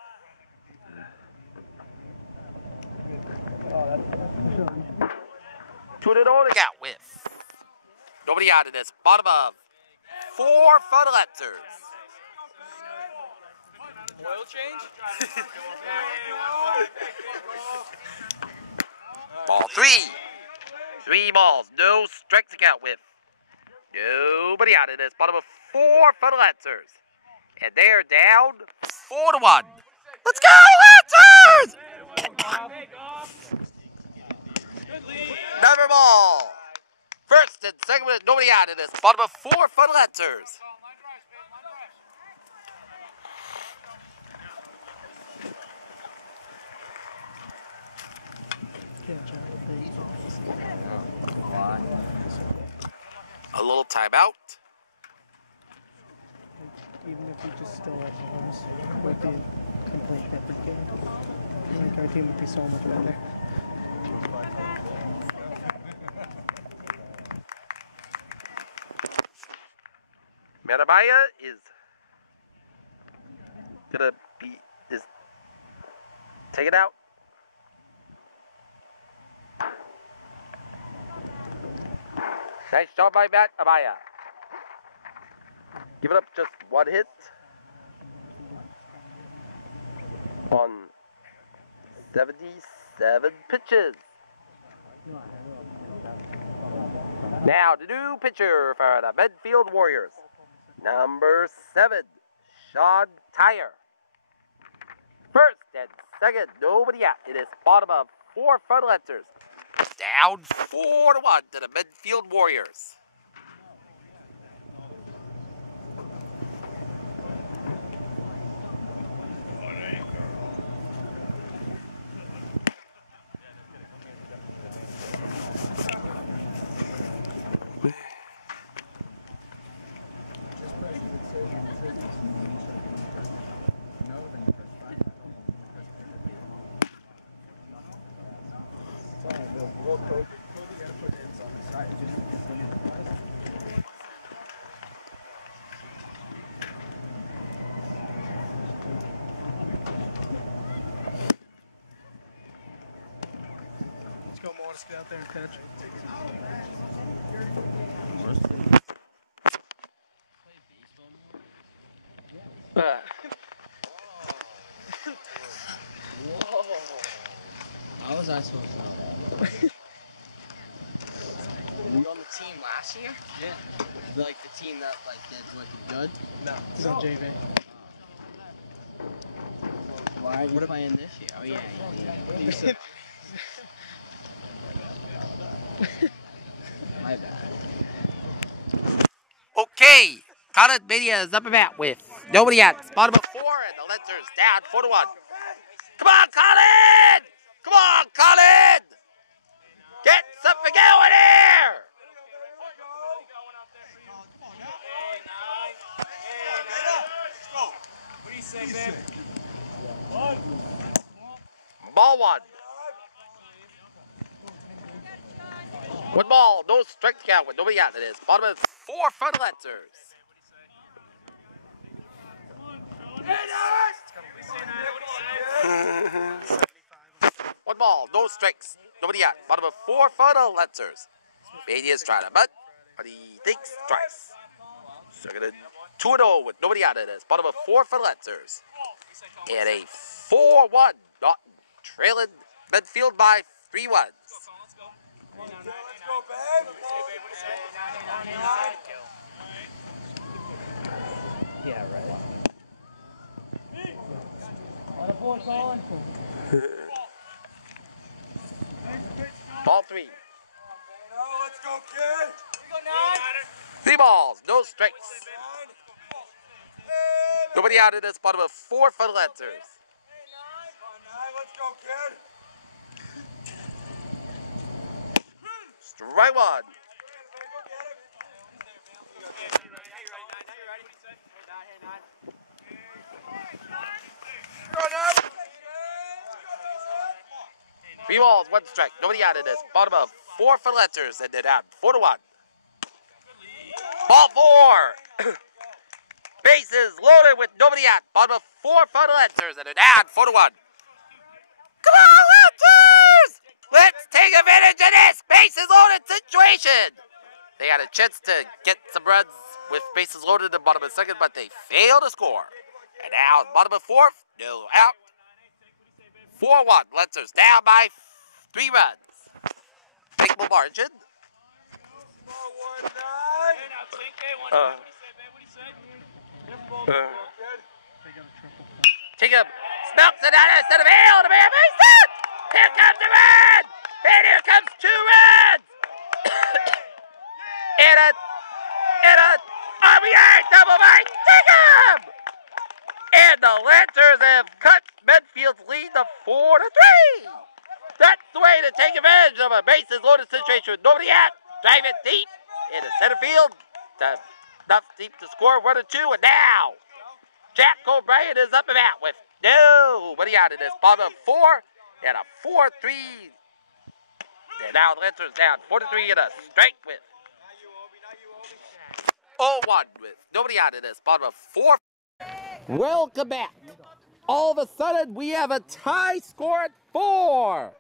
Two to count with. Nobody out of this. Bottom of 4 for the Lancers. Oil change? Ball 3. 3 balls. No strike to count with. Nobody out of this. Bottom of 4 for the Lancers. And they're down 4-1. Let's go, Lancers! Another ball. First and second with nobody out of this. Bottom of 4 for the Lancers. A little timeout. Even if we just still at homes with the complete different game, I think our team would be so much better. Matabaya is gonna be take it out. Nice job by Matt Abaya. Give it up just 1 hit. on 77 pitches. Now the new pitcher for the Medfield Warriors, number 7, Sean Tyre. First and second, nobody out. It is bottom of 4 Funlancers. Down 4-1 to the Medfield Warriors. Let's go, Morris. Get out there and catch. How was I supposed to know that? Were you on the team last year? Yeah. Like the team that did wicked good? No. He's on JV. Why aren't you playing this year? Oh yeah. My bad. Okay, College Media is up and out with nobody out. Bottom of 4 and the Lancers down 4-1. Come on, Colin! Come on, Colin! Get something going here! What do you say, babe? Ball 1. 1 ball, no strike count with nobody out. It is bottom of 4 for the Lancers. One ball, no strikes, nobody out. Bottom of 4 for the Lancers. Beatty is trying to butt, but he takes twice. Second and 2-0 with nobody out. It is bottom of 4 for the Lancers. And a 4-1 Norton trailing Medfield by 3 runs. Yeah, right. Ball 3. Let's go, kid. 3 balls, no strikes. Nobody out in this bottom of 4 for the Lancers. Let's go, kid. Strike 1. Three balls, 1 strike. Nobody out in this. Bottom of 4 for the Lancers, and they're down 4-1. Ball 4. Bases loaded with nobody out. Bottom of 4 for the Lancers, and they're down 4-1. Come on, Lancers! Let's take advantage of this bases loaded situation. They had a chance to get some runs with bases loaded in the bottom of the 2nd, but they failed to score. And now, bottom of 4th, no out. 4-1. Lancers down by 3 runs. Big margin. Jacob smokes it out instead of Hale to man base hit. Here comes the run. And here comes 2 runs. and a RBI double by Jacob. And the Lancers have cut Medfield's lead to 4-3. That's the way to take advantage of a bases loaded situation with nobody out. Drive it deep into center field. Enough deep to score 1-2. And now, Jack O'Brien is up and out with nobody out in this bottom of 4 and a 4-3. And now the Lancers down 4-3 and a strike with 0-1 with nobody out in this bottom of 4. Welcome back. All of a sudden, we have a tie score at 4.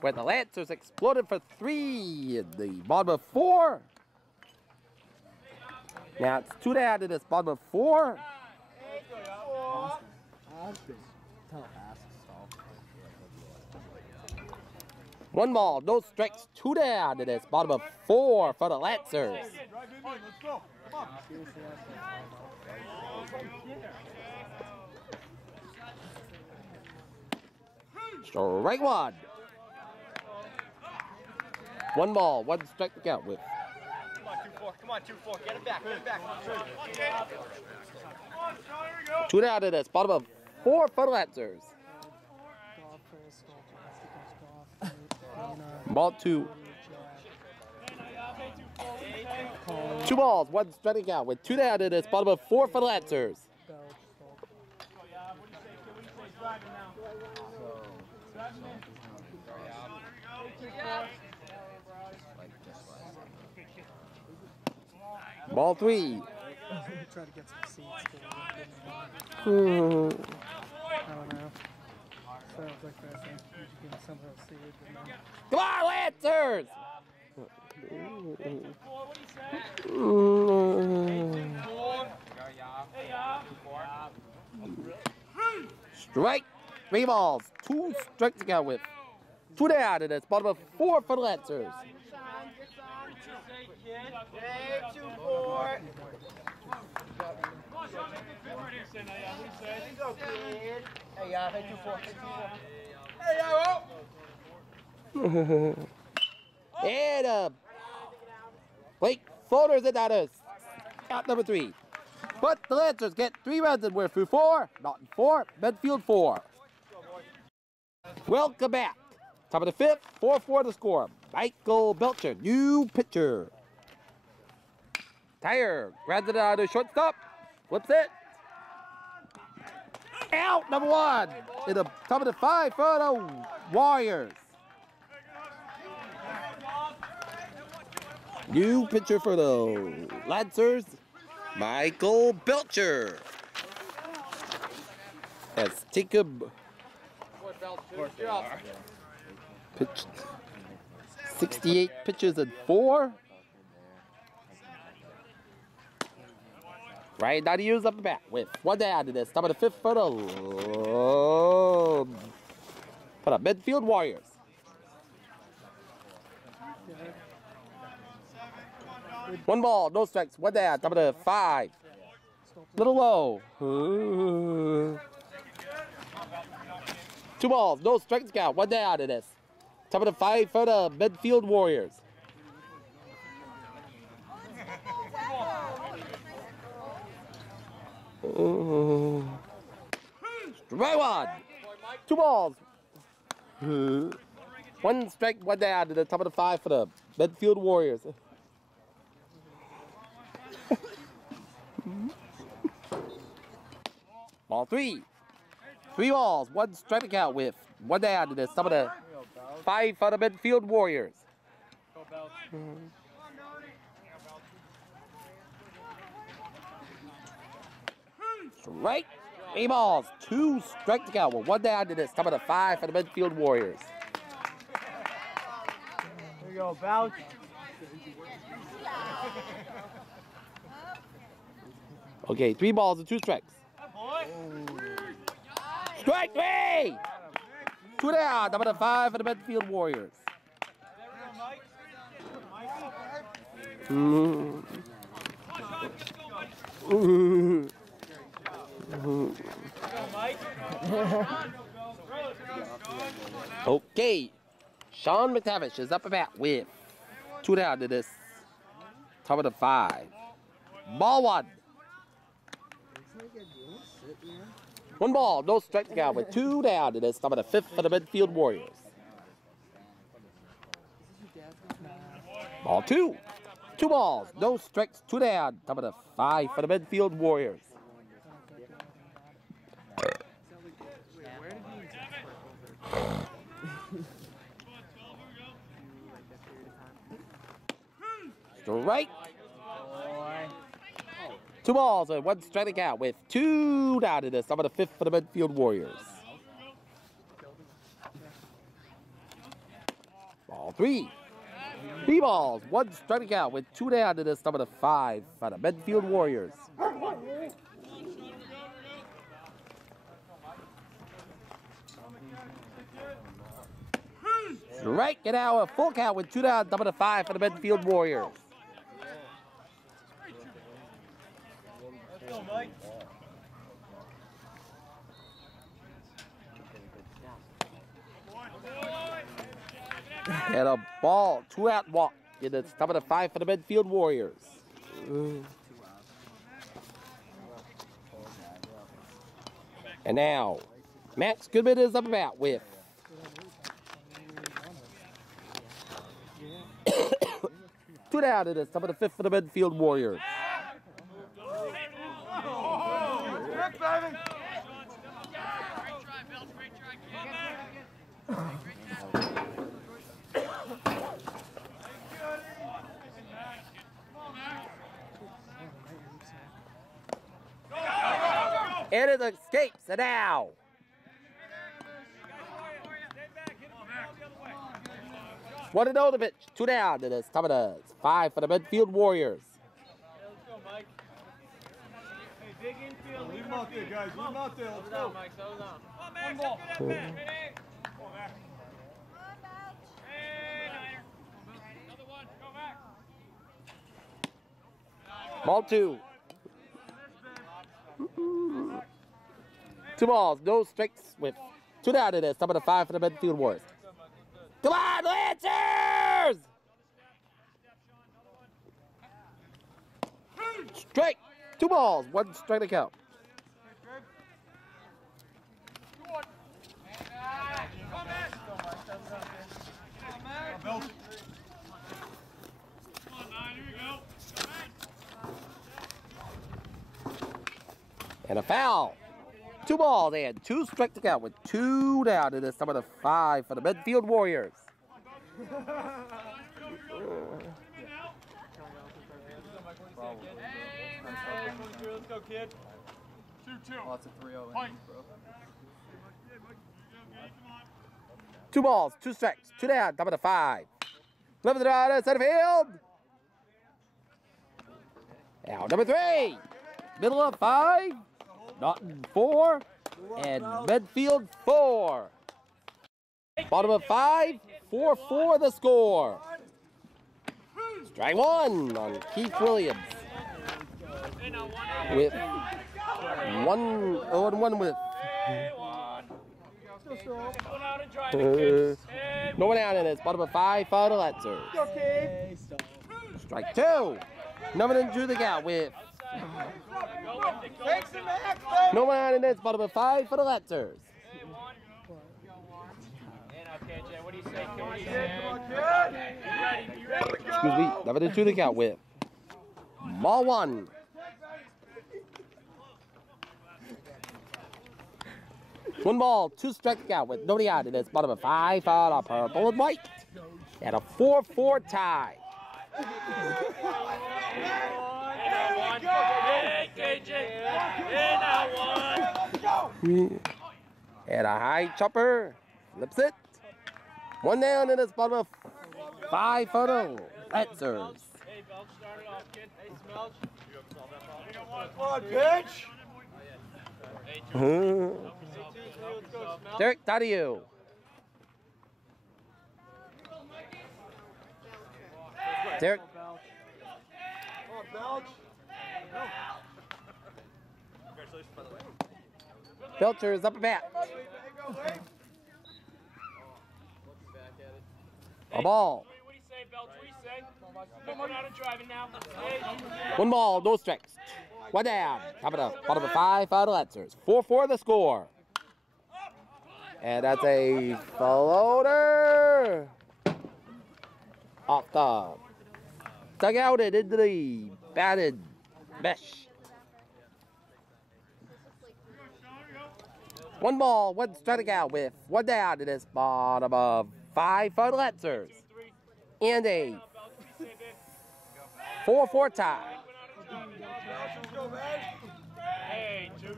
Where the Lancers exploded for 3 in the bottom of 4. Now it's 2 down in this bottom of 4. 1 ball, no strikes, 2 down. It is bottom of 4 for the Lancers. Let's go. Come on. Strike 1. 1 ball, 1 strike to count with. Come on, 2-4. Come on, 2-4. Get it back. Get it back. Come on, Sean, here we go. 2 down. It is bottom of 4 for the Lancers. Ball 2. 2 balls, 1 striking out with 2 down. It is bottom of 4 for the Lancers. Ball 3. Try to get some seats. I Hmm. don't know. Sounds like that thing. You can somehow see it. But no. Come on, Lancers! Strike. 3 balls, 2 strikes to count with. 2 down. It is bottom of 4 for the Lancers. Hey, 2-4. Go, kid. Hey, y'all. Hey, 2-4. Hey, y'all. And Blake Folders and Dotters. Out number 3. But the Lancers get 3 runs and we're through 4. Norton 4, Medfield 4. Welcome back. Top of the 5th, 4-4 to score. Michael Belcher, new pitcher. Tire grabs it out of shortstop. Flips it. Out, number 1. In the top of the 5 for the Warriors. New pitcher for the Lancers, Michael Belcher. As Jacob pitched 68 pitches in 4. Right now, he up the bat with 1 down to this. Top of the 5th for the Medfield Warriors. One ball, no strikes, 1 down. Top of the 5. Little low. 2 balls, no strikes count, 1 down to this. Top of the 5 for the Medfield Warriors. Strike 1. 2 balls. 1 strike, 1 down to the top of the 5 for the Medfield Warriors. Ball 3. 3 balls, 1 strike out with 1 down to the top of the 5 for the Medfield Warriors. Strike. 3 balls, 2 strike out with 1 down to the top of the 5 for the Medfield Warriors. There you go, Bouch. Okay, 3 balls and 2 strikes. Strike 3! 2 down, top of the 5 for the Medfield Warriors. Okay, Sean McTavish is up a bat with 2 down to this top of the 5. Ball 1. 1 ball, no strike out with 2 down to this top of the 5th for the Medfield Warriors. Ball 2. 2 balls, no strikes, 2 down, top of the 5 for the Medfield Warriors. Strike. 2 balls and 1 striking out with 2 down to the top of the 5th for the Medfield Warriors. Ball 3. 3 balls, 1 striking out with 2 down to the top of the 5 for the Medfield Warriors. Strike it out, a full count with 2 down, double to 5 for the Medfield Warriors. Let's go, Mike. And a ball, 2 out walk. And it's double to 5 for the Medfield Warriors. And now, Max Goodman is up about with 2 down. It is top of the 5th for the Medfield Warriors. And it escapes, and now. One to know the pitch. 2 down. It is top of the 5 for the Medfield Warriors. Let's go, Mike. Hey, big infield. Leave him out there, guys. Leave him out there. Let's Slow down, go. Mike. Slow down. Come on, Max. Let's get that back. Come on, Max. Hey, Niner. Another one. Go, Max. Ball 2. 2 balls, no strikes with 2 down. It is top of the 5 for the Medfield Warriors. Come on, Lancers! Strike. 2 balls, 1 strike to count. And a foul. 2 balls and 2 strike to count with 2 down. It is top of the 5 for the Medfield Warriors. Let's go, kid. 2-2. Lots of 3-0 innings, bro. 2 balls, 2 strikes, 2 down, top of the 5. Left the right center field. Now number 3. Middle of 5. Norton 4. And Medfield 4. Bottom of 5. 4-4 the score. Strike 1 on Keith Williams. With 1-1 with. No one out in it. Bottom of 5 for the Lancers. Strike 2. Number 2 the count with. No one out in it. Bottom of 5 for the Lancers. Excuse me. Number 2 the count with. Ball 1. One ball, 2 strike out with nobody out. It is bottom of 5 for the purple and white. And a 4-4 tie. And a high chopper. Flips it. 1 down and it's bottom of 5 for the Lancers. Hey, Belch, start it off, kid. Hey, Smelch. Come on, bitch. Derek Donahue. Derek. Come on, Belch. Belcher is up at bat. A ball. What do you say, Belch? What do you say? Coming out and driving now. Hey. 1 ball, no strikes. 1 down. Top of the bottom of 5 for the Lancers. 4-4 the score. And that's a floater. Off the dugout and into the batted mesh. 1 ball, 1 strike out with 1 down. It is bottom of 5 for the Lancers. And a 4-4 tie. Hey, two.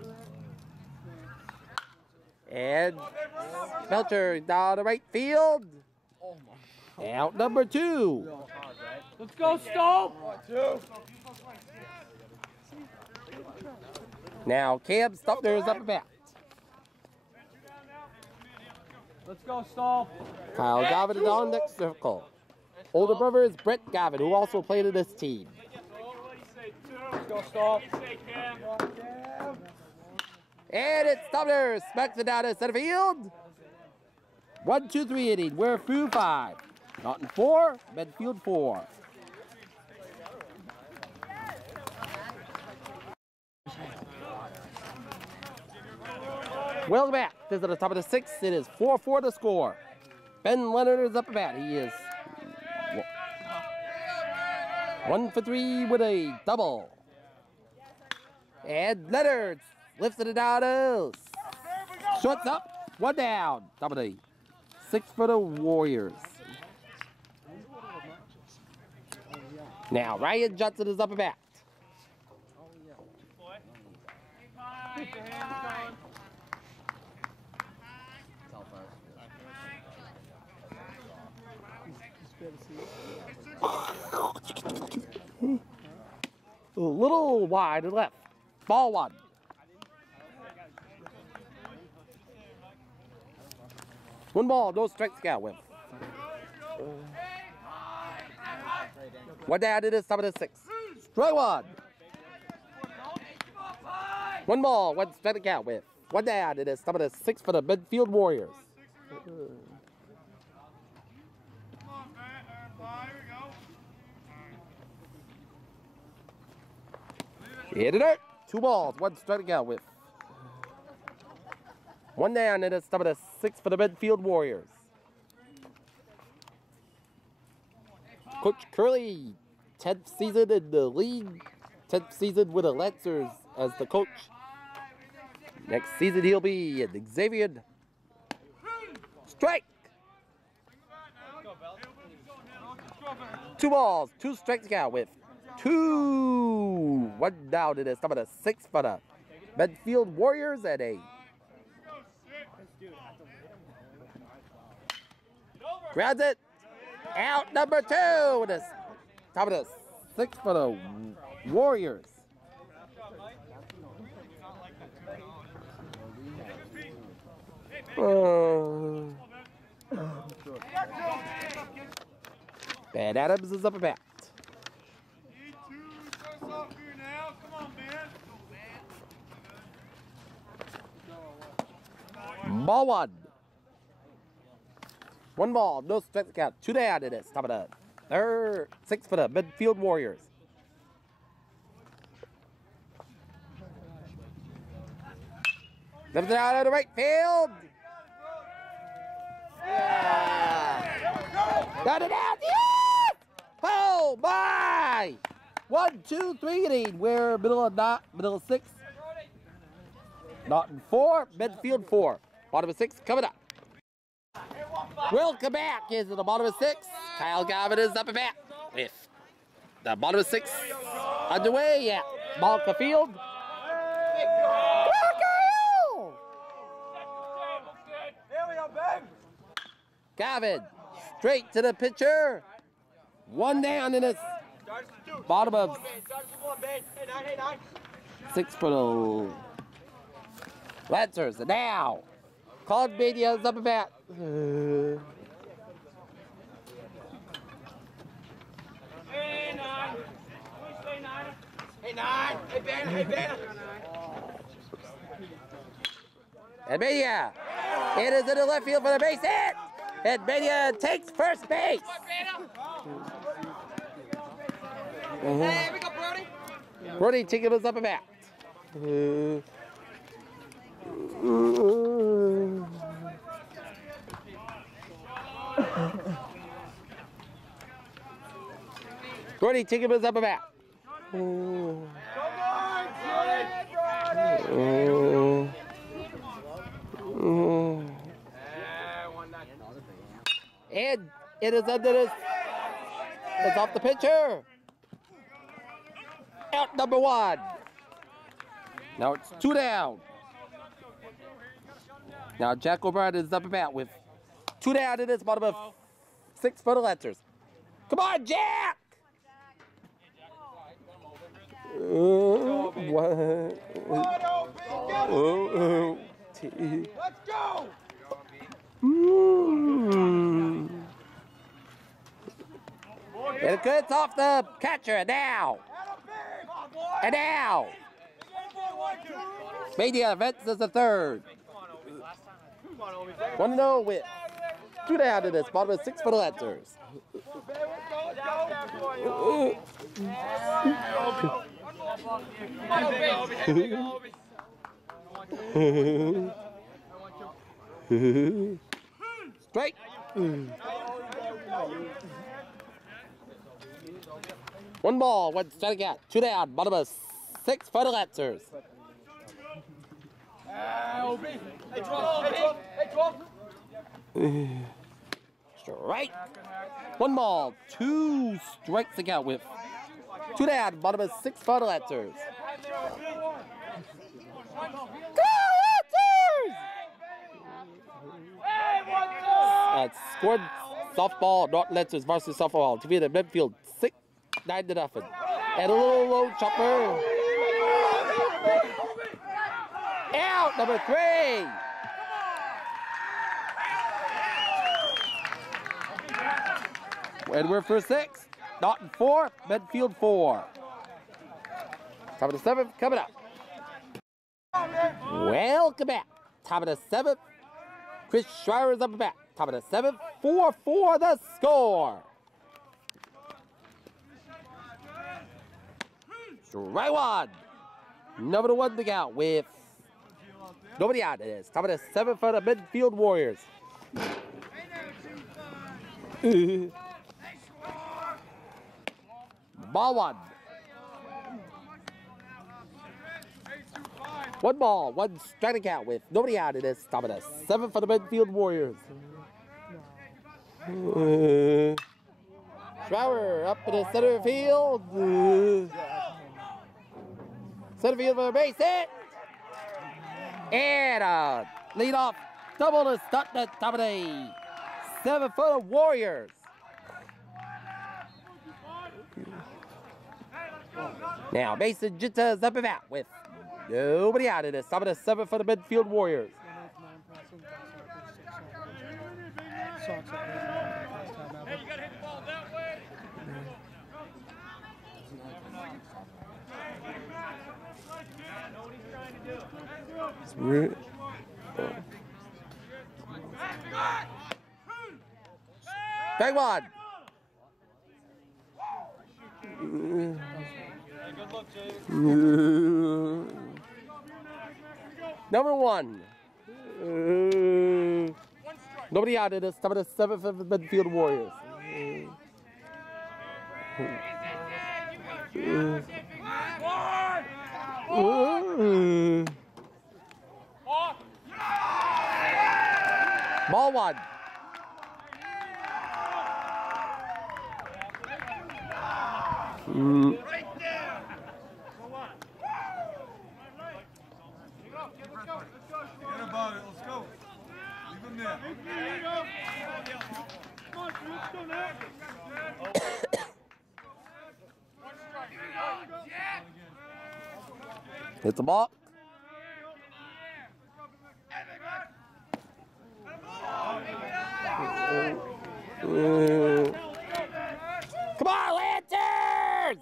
And Belcher down the right field. Out number 2. Let's go, Stope. Now Cam Stumpner is up at bat. Let's go, Stall. Kyle Gavin is on next circle. Older brother is Brett Gavin, who also played in this team. Let's go, Stall. And it's Sumner, smacks it down to center field. 1, 2, 3 inning. We're through 5. Norton 4, Medfield 4. Welcome back. This is at the top of the 6th. It is 4-4 to score. Ben Leonard is up at bat. He is 1 for 3 with a double. And Leonard lifts it down. Shorts up. 1 down. Top of the 6 for the Warriors. Now Ryan Johnson is up at bat. A little wide to left. Ball 1. One ball, no strikes to count with. 1 down, it is top of the 6th. Strike 1. 1 ball, 1 strike to count with. 1 down, it is top of the 6th for the Medfield Warriors. Hit it out. 2 balls, 1 strike to count with. 1 down, it is top of the 6th for the Medfield Warriors. Coach Curley, 10th season in the league, 10th season with the Lancers as the coach. Next season he'll be at Xavier. Strike! 2 balls, 2 strikes to count with. 2. 1 down, it is top of the 6th for the Medfield Warriors at a. Grabs it. Out number 2. It is top of the 6th for the Warriors. Ben Adams is up at bat. Ball 1. 1 ball, no strikes to count. 2 down it is. Top of the 3rd, 6th for the Medfield Warriors. Lifts it out of the right field. Yeah. Got it out. Yes! Oh my! 1, 2, 3 inning. We're middle of 6th. Norton 4, Medfield 4. Bottom of 6 coming up. Welcome back into the bottom of 6. Kyle Gavin is up at bat with the bottom of 6 underway at Malka Field. Gavin straight to the pitcher. 1 down in his bottom of 6 for the Lancers. And now Claude Media is up at bat. Hey, 9. Hey, 9. Hey, Ben. Hey, Ben. And Media. It is in the left field for the base hit. And Media takes first base. Hey, here we go, Brody. Brody Tinkham is up at bat. Brody Tinkham is up at bat. And it is under this. It's off the pitcher. Out number 1. Now it's 2 down. Now Jack O'Brien is up at bat with 2 down in his bottom of 6 for the Lancers. Come on, Jack! Let's go! It gets off the catcher, and now. And now. Media advances the third. 1-0 with 2 down to this bottom of 6 for the Lancers. Straight. 1 ball, 1 strike out, 2 down, bottom of 6 for the Lancers. Straight. 1 ball, 2 strikes to count with 2 down, bottom of 6 for the Lancers. Scored softball, Norton Lancers varsity softball to be the Medfield 9-0. And a little low chopper. Out, number 3. And we're for 6. Norton 4, Medfield 4. Top of the 7th coming up. Welcome back. Top of the 7th. Chris Schreier is up and back. Top of the 7th. 4-4 the score. Strike 1. Number 1 to count with nobody out. It is top of the 7th for the Medfield Warriors. Ball 1. 1 ball, 1 strike count with nobody out. It is top of the 7th for the Medfield Warriors. Schreier up in the center field. Center field for a base hit. And a leadoff double to start the top of the 7th for the Warriors. Now Mason Jitta's up and out with nobody out of this. Top of the 7th for the Medfield Warriors. Hey, you gotta hit the ball that way. Know what he's trying to do. Strike 1. Good luck, Jay. Number 1. Nobody out of this. Top of the 7th of the Medfield Warriors. Ball 1. Right there. Forget about it. Let's go. Leave him there. Come on, let's go now. Hit the ball. Come on, Lancers!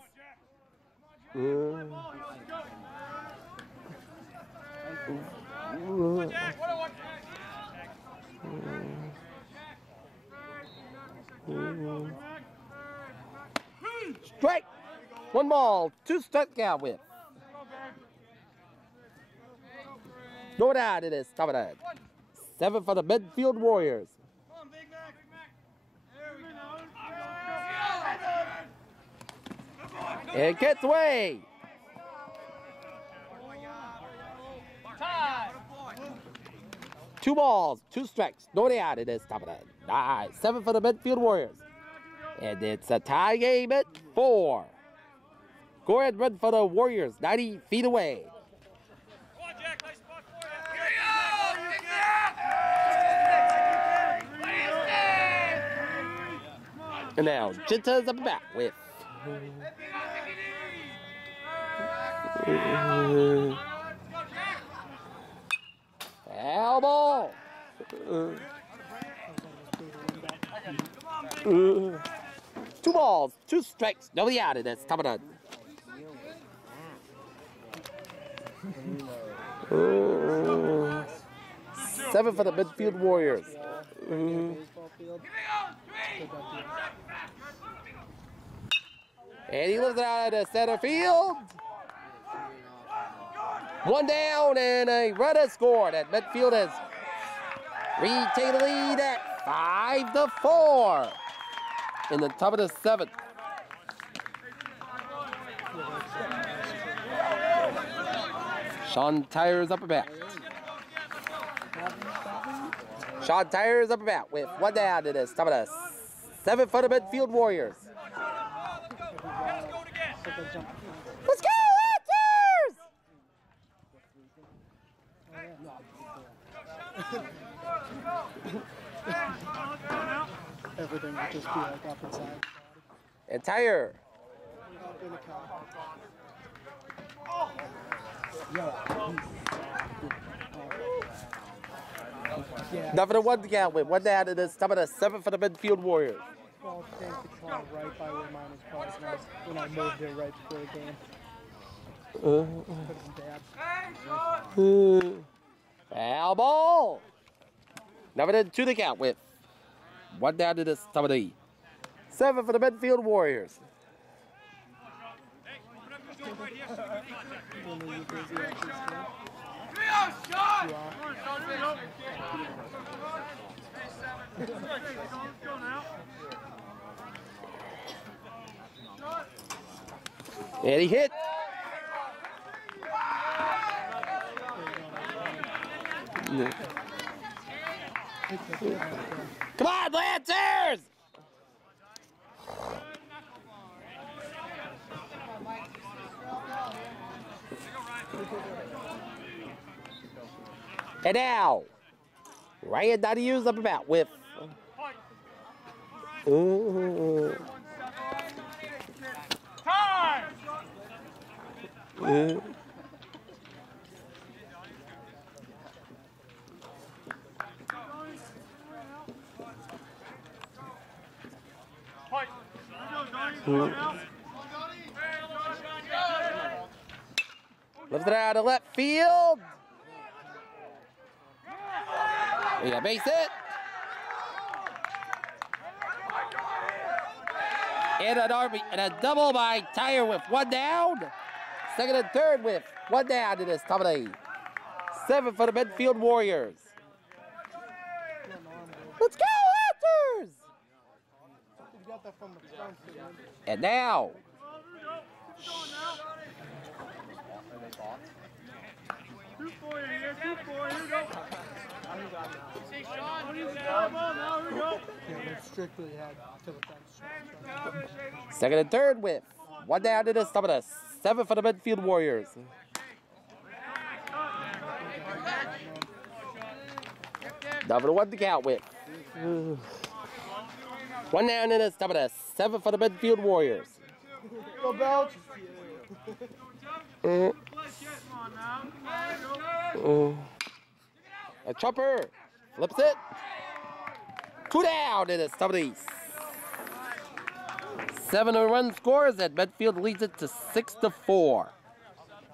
Strike. 1 ball, 2 strike count with. No doubt it is top of that. 7 for the Medfield Warriors. It gets away. Time. 2 balls, 2 strikes. No doubt it is top of that. Nice. 7 for the Medfield Warriors. And it's a tie game at 4. Go ahead, run for the Warriors, 90 feet away. Come on, Jack. Nice spot for you. And now, Jitta's up and back with. Foul ball. 2 2 balls, 2 strikes, nobody out. That's top of the. 7 for the Medfield Warriors. Baseball field. And he lifts it out of center field. 1 down and a run has scored. And Medfield has retained the lead at 5-4 in the top of the 7th. Sean Tyers up a bat. Sean Tyers up a bat with 1 down to this top of the 7th for the Medfield Warriors. Let's go, Lancers! Everything would just be like up inside. And Tyer. Nothing to 1 count with 1 down to this top of the 7th for the Medfield Warriors. Well, staying control right by where mine was parked when I moved it right before the game. Foul ball. Nothing to the count with 1 down to this top of the 7th for the Medfield Warriors. And he hit. Come on, Lancers! And now, Ryan Donahue's up about with. Lifts it out to left field. We got base hit. And a double by Tyer with 1 down. 2nd and 3rd with 1 down to this top of the 7th for the Medfield Warriors. Let's go, Hunters! And now. Strictly had to the fence. 2nd and 3rd with 1 down to this top of the 7th for the Medfield Warriors. Number 1 to count with 1 down to this top of the 7th for the Medfield Warriors. Go Belch! A chopper flips it. 2 down in the top of the 7 run scores, and Medfield leads it to 6-4.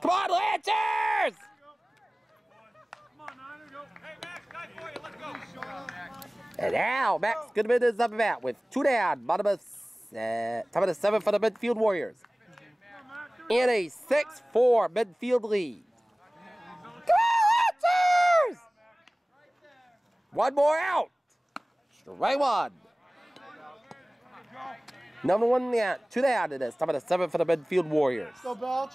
Come on, Lancers! And now Max Goodman is up about with 2 down, bottom of top of the 7 for the Medfield Warriors. And a 6-4 Medfield lead. Come on, Lancers! 1 more out. Strike 1. Number 1 down, 2 down to this. Top of the 7 for the Medfield Warriors. Go Belch!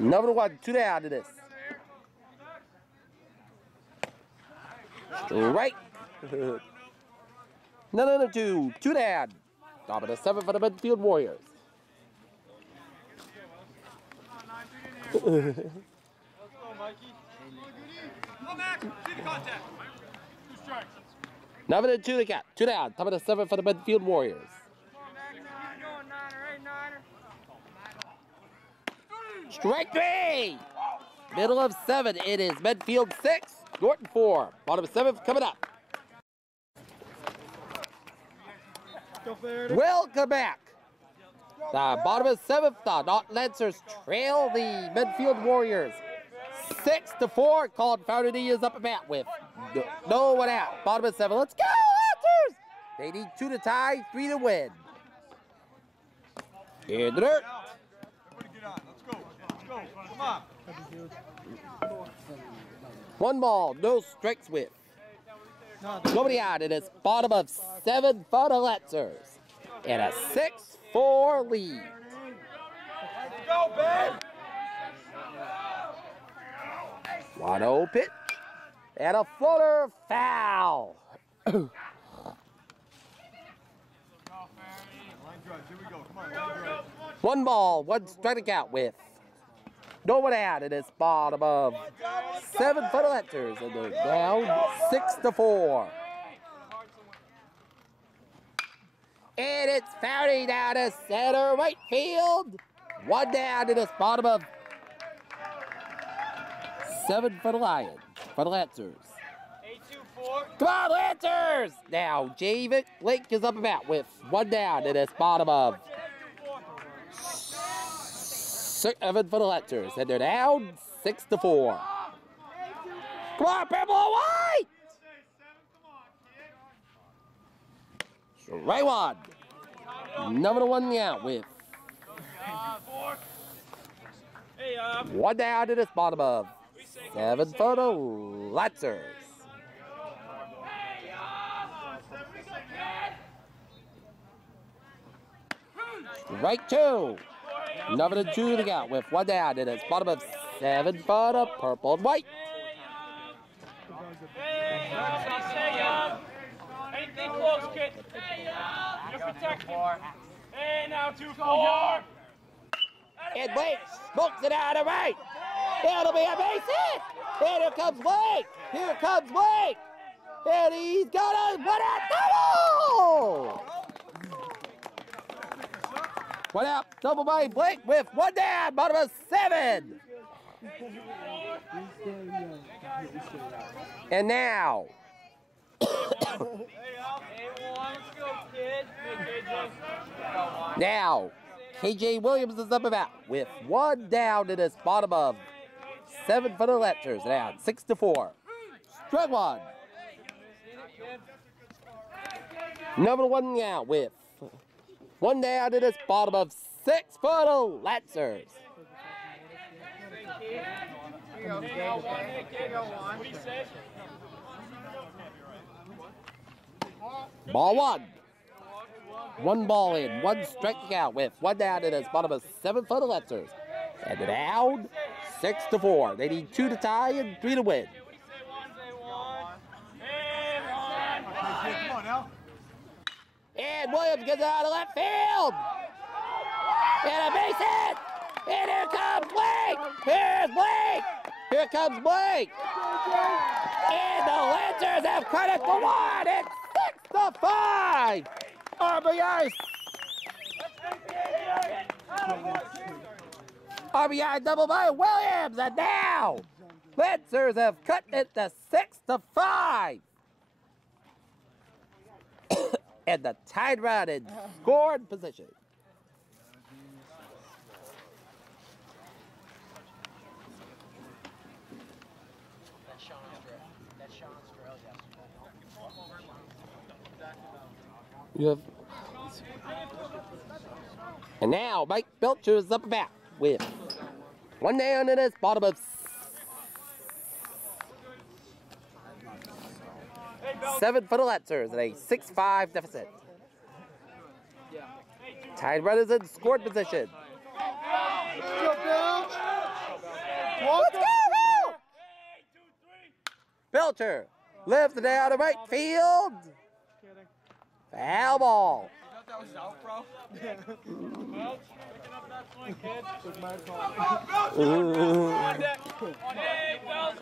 Number 1, 2 down to this. Strike. Number 2, 2 down. Top of the 7 for the Medfield Warriors. Number 2 they got. 2 down. Top of the 7 for the Medfield Warriors. Strike 3. Middle of 7. It is Medfield 6, Norton 4. Bottom of 7th coming up. Welcome back. The bottom of the 7th, the Norton Lancers trail the Medfield Warriors 6-4. Called Fountain is up a bat with no one out. Bottom of the 7th. Let's go, Lancers! They need 2 to tie, 3 to win. In the dirt. Everybody get on. Let's go. Let's go. Come on. 1 ball, no strikes with. Nobody out. It is bottom of 7 for the Lancers. And a 6-4 lead. Let's go, babe. 1-0 pitch. And a floater foul. Line drives. Here we go. Come on. Line drives. 1 ball, 1 strikeout with. No one out. It is bottom of 7 for the Lancers. And they're down 6-4. And it's Fountain down to center right field. 1 down. It is bottom of 7 for the Lions, for the Lancers. 8-2-4. Come on, Lancers! Now, Javic Blake is up about with 1 down. It is bottom of 7 for the Lancers. And they're down 6-4. Come on, purple and white! Right one. Number 1 out with 1 down to this bottom of 7 for the Lancers. Right 2. Number 2 to go with 1 down. It is bottom of 7 for the purple and white. Anything close, kid. You're protected. Hey, now 2-4. And Blake smokes it out of right. It'll be a base hit. And here comes Blake. Here comes Blake. And he's gonna win a double. 1 out, double by Blake with 1 down, bottom of 7. And now. Now, KJ Williams is up about with 1 down in his bottom of 7 for the Lancers. Down 6-4. Strike 1. Number 1 now with 1 down in his bottom of 6 for the Lancers. Ball 1. 1 ball in, 1 striking out with 1 down in his bottom of 7 for the Lancers. And down 6-4. They need 2 to tie and 3 to win. And Williams gets it out of left field. And a base hit. And here comes Blake. Here's Blake. Here comes Blake. And the Lancers have cut it to 1. It's 6-5. RBI. RBI double by Williams. And now Lancers have cut it to 6-5. And the tied run in scored position. You have, and now Mike Belcher is up back with 1 down in his bottom of 7 for the Lancers and a 6-5 deficit. Tied runners in scored position. Let's go, Bill! Belcher lifts it down to right field. Foul ball. You thought that was out, bro? Welch, picking up that swing, kid. It's my fault. On deck. Hey, Welch.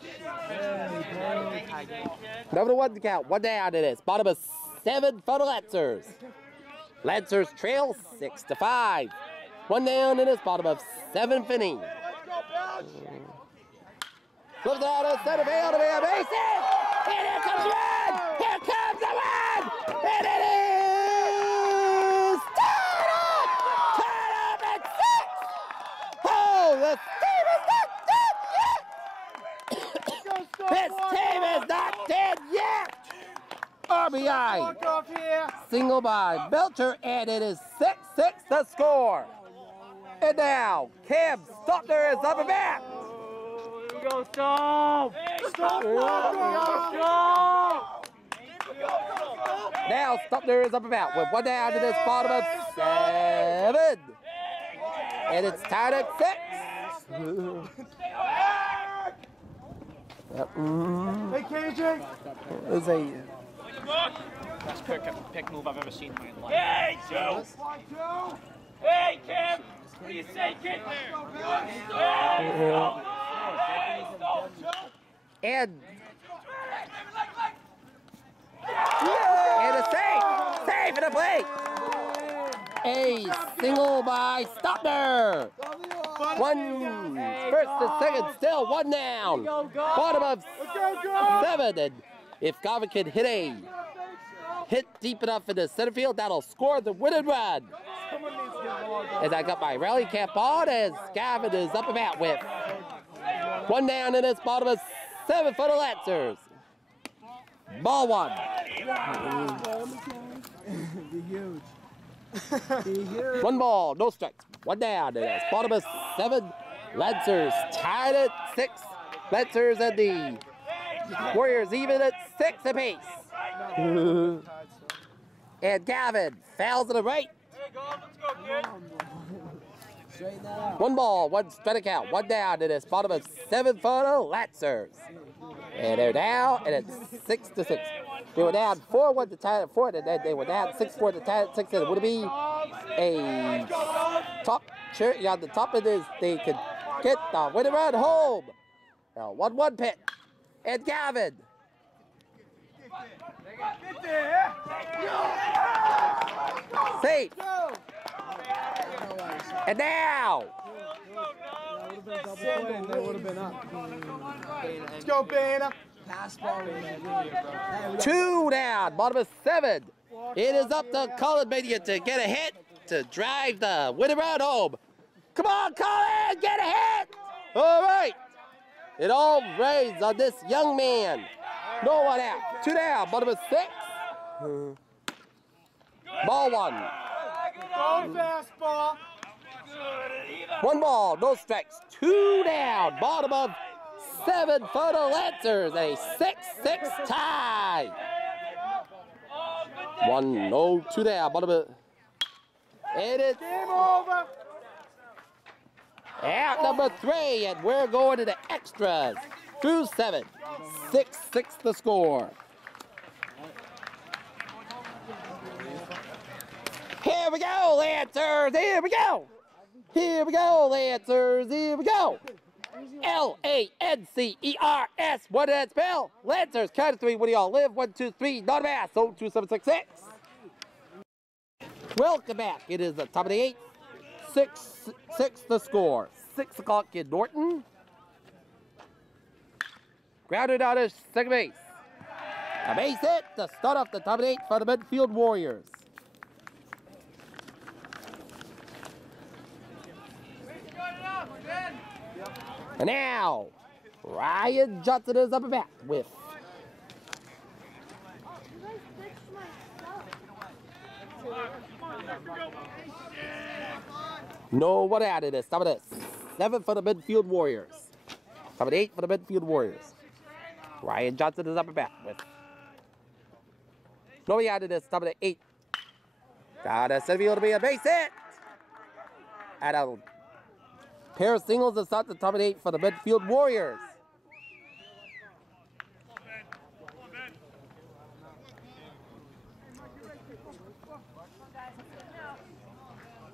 Number 1 to count. 1 down it is. Bottom of 7 for the Lancers. Lancers trail 6-5. 1 down it is. Bottom of 7 inning. Flips out of center field to be a base hit. And here comes the run. Here comes the run. And it is His team is not dead yet. RBI. Walk off here. Single by Belcher, and it is 6-6 the score. And now, Cam Stuckner is up and back. Here we go, Stop! Stop. Now Stuckner is up and back with one down to this bottom of 7. And it's tied at 6. Hey, KJ. It's a Best pick move I've ever seen in my life. Hey, Joe! Hey, Kim! What do you say, kid? and a save for the plate. A single by Stuckner. First and second, still one down. Bottom of 7. And if Garvin can hit deep enough into center field, that'll score the winning run. As I got my rally cap on, as Gavin is up and bat with one down in this bottom of 7 for the Lancers. Ball 1. Be huge. One ball, no strikes. One down in this bottom of 7. Lancers tied at 6. Lancers and the Warriors even at 6 apiece. And Gavin fouls to the right. One ball, one strikeout, one down to this bottom of 7 for the Lancers. And they're down, and it's 6-6. They were down 4-1 to tie at 4, and then they were down 6-4 to tie at 6. And would it be a top cherry on the top of this? They could get the winning run home. Now 1-1 pitch, and Gavin. Safe. And now. They would have been up. Let's go, Banner. Pass ball. 2 down, bottom of 7. It is up to Colin Mania to get a hit to drive the winning run home. Come on, Colin, get a hit. All right. It all rains on this young man. No one out. 2 down, bottom of 6. Ball 1. Go fastball. 1 ball, no strikes. 2 down, bottom of 7 for the Lancers. A 6-6 tie. 1-0, 2 down, bottom of. And it's Game over. out number 3, and we're going to the extras through 7. 6-6 the score. Here we go, Lancers. Here we go. Here we go, Lancers. Here we go. L-A-N-C-E-R-S. What did that spell? Lancers. Count of 3. What do y'all live? 1, 2, 3. Not a mass. 02766. Welcome back. It is the top of the 8th. 6-6 the score. 6 o'clock in Norton. Grounded out of second base. A base hit to start off the top of the 8th for the Medfield Warriors. And now, Ryan Johnson is up and back with no one out of this. Top of this. 7 for the Medfield Warriors. Top of the 8 for the Medfield Warriors. Ryan Johnson is up and back with no one out of this. Top of the 8. Got a center field to be a base hit. And a pair of singles to start the top of the 8 for the Medfield Warriors.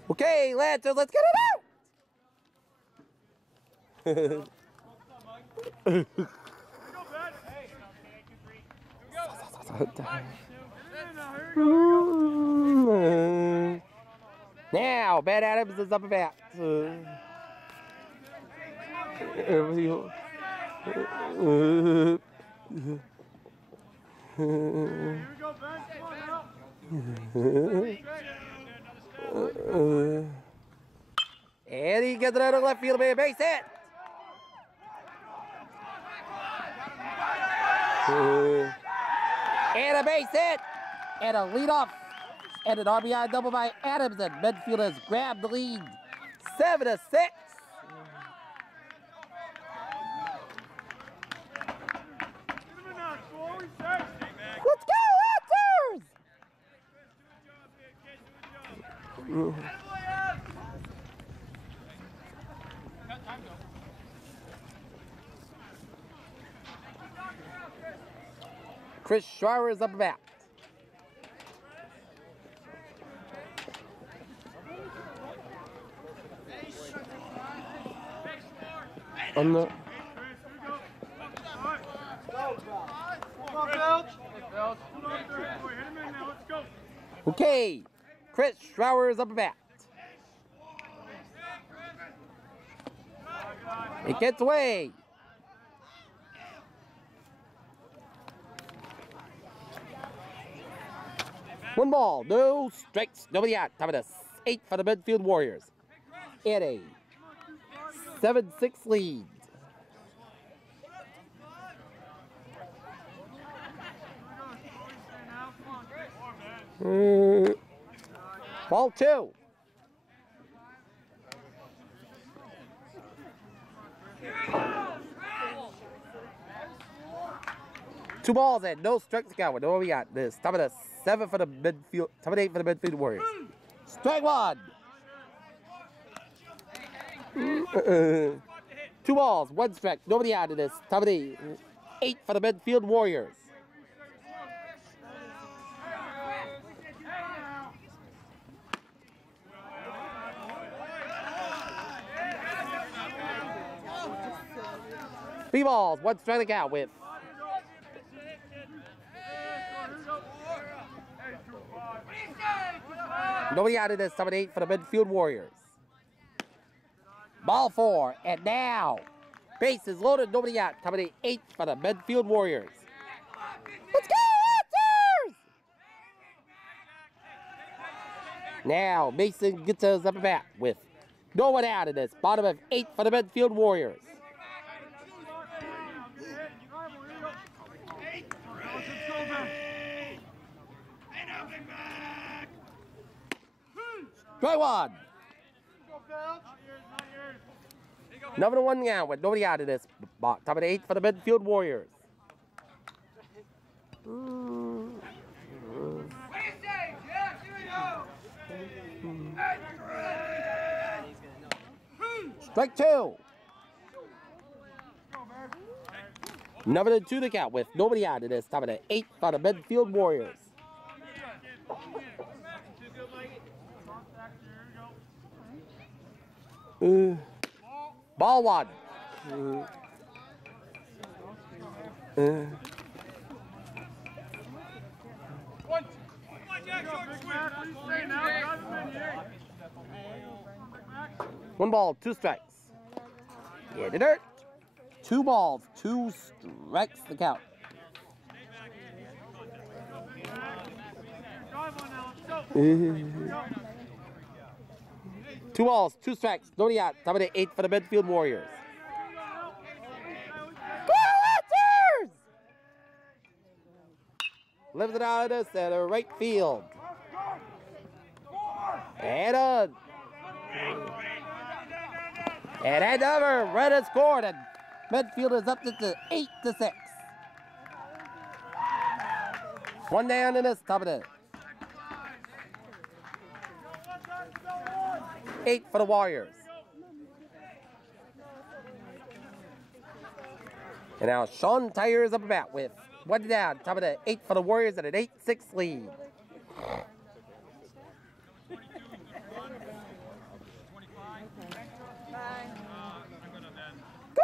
Okay, Lancers, let's get it out! Now, Ben Adams is up and back. And he gets it out of left field, a base hit. And a base hit. And a leadoff. And an RBI double by Adams. And Medfield has grabbed the lead. 7-6. Let's go, Lancers! Chris Schreier is up back. On the okay, Chris Schreier is up back. It gets away. One ball, no strikes, nobody out. Top of the 8 for the Medfield Warriors. And a 7-6 lead. Ball 2. Two balls and no strikes to count. What do we got? This top of the 7 for the Medfield, top of the 8 for the Medfield Warriors. Strike 1. 2 balls, 1 strike. Nobody out of this. Top of the 8 for the Medfield Warriors. Three balls, 1 strike out with. Nobody out of this. Top of the 8 for the Medfield Warriors. Ball 4, and now bases loaded. Nobody out. Top of the 8 for the Medfield Warriors. Let's go, Lancers! Now Mason gets us up and back with no one out of this. Bottom of 8 for the Medfield Warriors. Strike 1. Number 1 now with nobody out of this. Top of the 8 for the Medfield Warriors. Strike 2. Number 2 to count with nobody out of this. Top of the 8 for the Medfield Warriors. Ball 1. One ball, 2 strikes. Yeah, the dirt. 2 balls, 2 strikes to count. Two balls, 2 strikes. Nobody out. Top of the 8 for the Medfield Warriors. Go Lancers! Lives it out of the center right field. And on. And another run is scored, and Medfield is up to 8-6. 1 down in this top of the 8 for the Warriors. And now Sean Tyre is up about with 1 down. Top of the 8 for the Warriors at an 8-6 lead. Go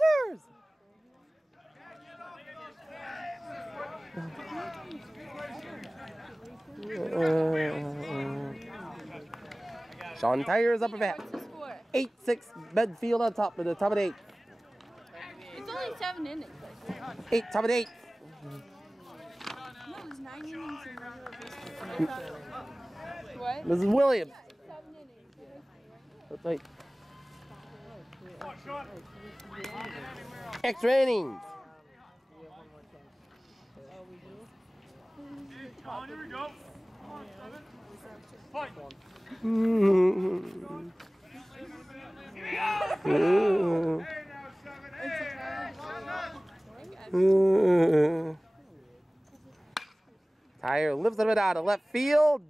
Lancers! Sean Tyre is up about 8-6 Medfield on top of the top of the 8. It's only 7 innings. 8, top of the 8. No, there's 9 innings in regular baseball. What? This is Williams. 7 innings. That's right. Extra innings. on, here we go. Come on, Seven. Fight. Tyre lifts it out of left field.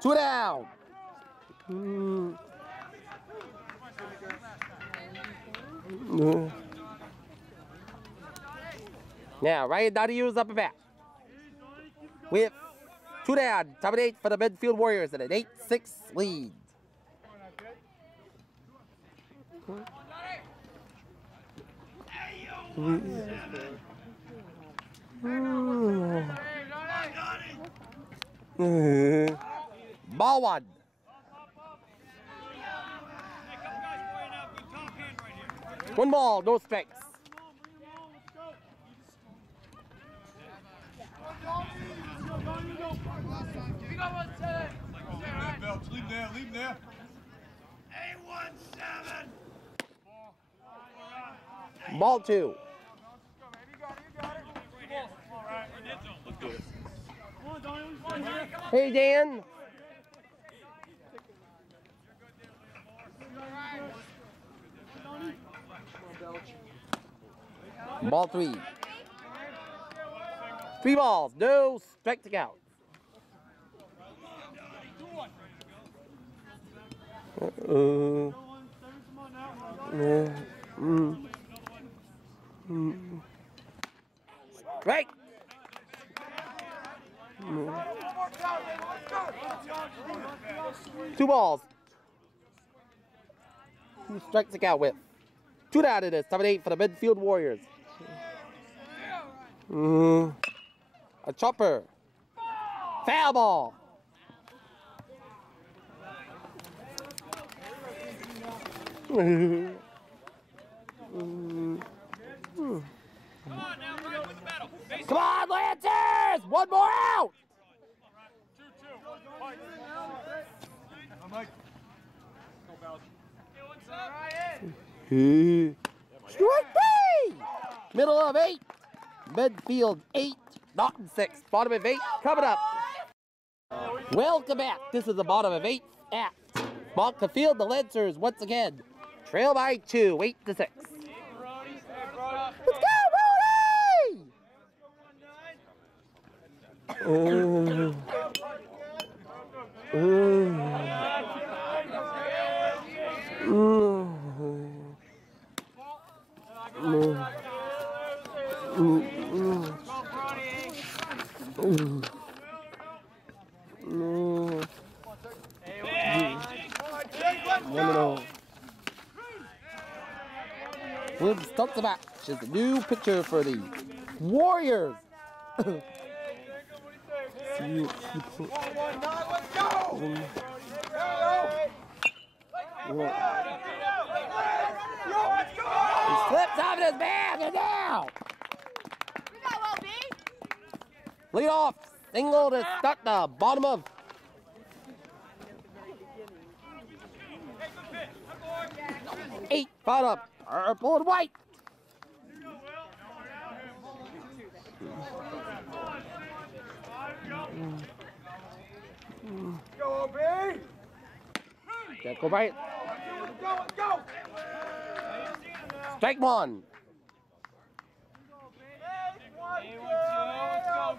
2 down. Now, Ryan Donahue's up and back. With 2 down, top of the 8th for the Medfield Warriors at an 8-6 lead. Ball 1. One ball, no strikes. Leave there, leave there. Ball 2. Hey, Dan. Ball 3. 3 balls, no strike to count. Right. 2 balls. 2 strikes to count with. 2 down it is. Top of 8 for the Medfield Warriors. A chopper. Foul ball. Come on, Lancers! 1 more out! 2-2. Strike 3! Middle of 8. Medfield 8. Norton 6. Bottom of 8. Coming up. Welcome back. This is the bottom of 8 at Medfield. The Lancers once again trail by 2. 8-6. Let's go, Rudy! Wiggins starts the match as the new pitcher for the Warriors. He slips off his bag and now. Lead off single to start the bottom of 8. Followed up purple and white. Go, B! Can't go right. Go! Strike 1.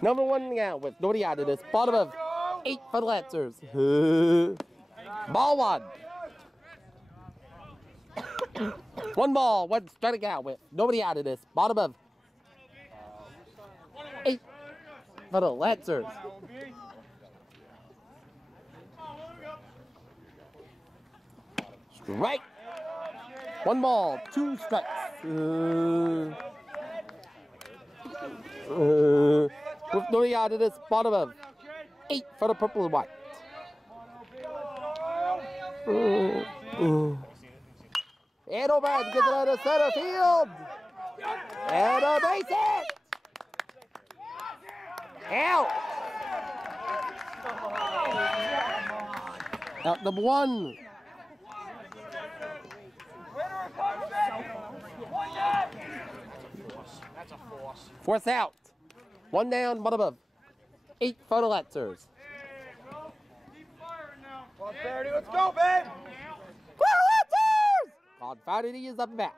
Number 1 out with nobody out of this. Bottom of 8 for the Lancers. Ball 1. 1 ball, 1 strike out with nobody out of this. Bottom of 8 for the Lancers. Strike. 1 ball, 2 strikes. With nobody out of this. Bottom of 8 for the purple and white. And O'Brien gets it out of center field. And a base hit. Out. Out number 1. That's a force. Fourth out. 1 down, bottom of 8 for the Lancers. Come on, Faraday, let's go, babe! Go Lancers! Confounded is up bat.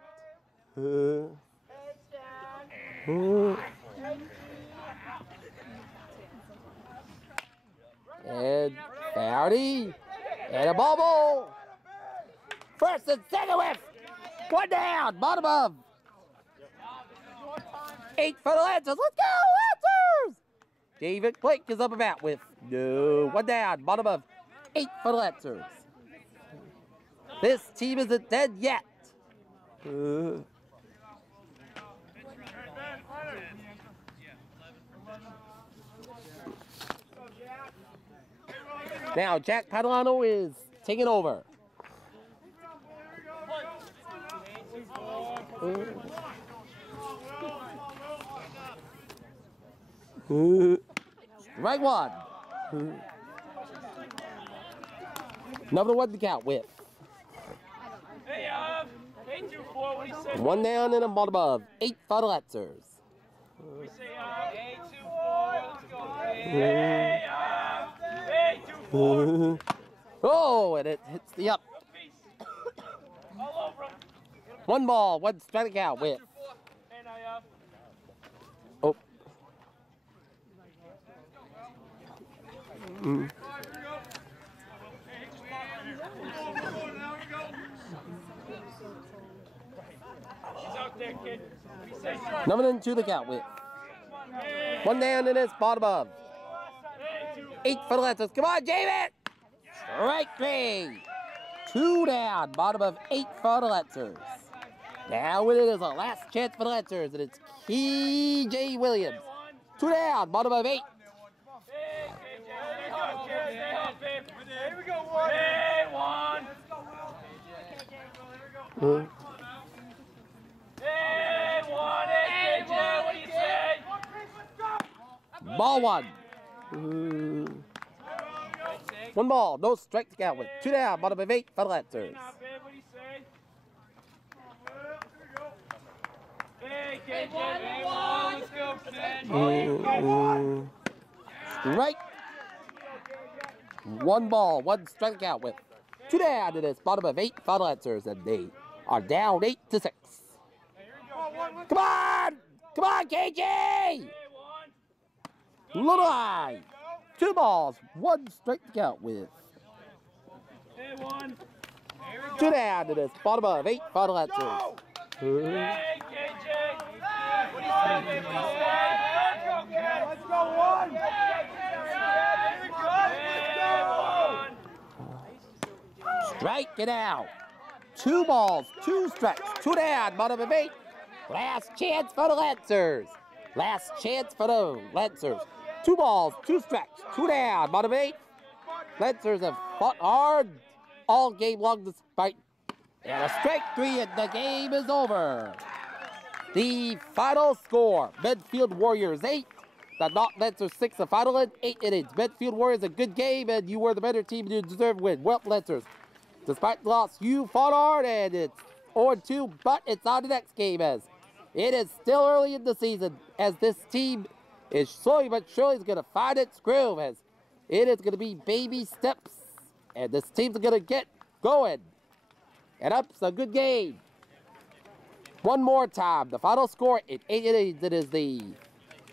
And Faraday. And a bubble. First and second whiff. 1 down. Bottom of 8 for the Lancers. Let's go, Lancers! David Blake is up a bat with no 1 down. Bottom of 8 for the Lancers. This team isn't dead yet. Now Jack Padalano is taking over. Strike 1. Number 1 to count with. Hey, 824, what do you say? 1 down and a bottom of 8 for the Lancers. We say 824, let's go. Hey, 824. Oh, and it hits the up. All over him. 1 ball, 1 strikeout with. And Oh. he's out there, kid. We say short. Number 2 to count with. 1 down and it's bottom of 8 for the Lancers. Come on, David! Strike 3. 2 down, bottom of 8 for the Lancers. Now it is a last chance for the Lancers, and it's K.J. Williams. 2 down, bottom of 8. Here we go, one. Hey, 1. Hey, 1. Hey, KJ, what do you say? Ball 1. 1 ball, no strike to count with. 2 down, bottom of 8 for the Lancers. What do you say? Hey, KJ, hey, 1. Let's go, kid. Strike. 1 ball, 1 strike to count with. 2 down, it is bottom of 8 for the Lancers, and they are down 8-6. Come on! Come on, KJ! Little high. 2 balls, 1 strike to count with. Hey, 1. 2 down, it is bottom of 8 for the Lancers. Hey, KJ. What do you say, baby? What do you say? Let's go, one. Strike it out. 2 balls, 2 strikes, 2 down, bottom of 8. Last chance for the Lancers. Last chance for the Lancers. 2 balls, 2 strikes, 2 down, bottom of 8. Lancers have fought hard all game long despite. And a strike 3 and the game is over. The final score, Medfield Warriors 8. The Norton Lancers 6, the final in 8 innings. Medfield Warriors a good game, and you were the better team and you deserve to win. Well, Lancers, despite the loss, you fought hard, and it's 0-2, but it's on the next game as it is still early in the season, as this team is slowly but surely going to find its groove, as it is going to be baby steps, and this team's going to get going. And up's a good game. One more time, the final score in 8 innings, it is the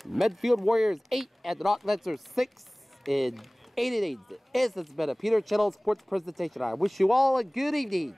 Medfield Warriors 8 and the Norton Lancers 6 in 8 innings. This has been a Peter Channel Sports presentation. I wish you all a good evening.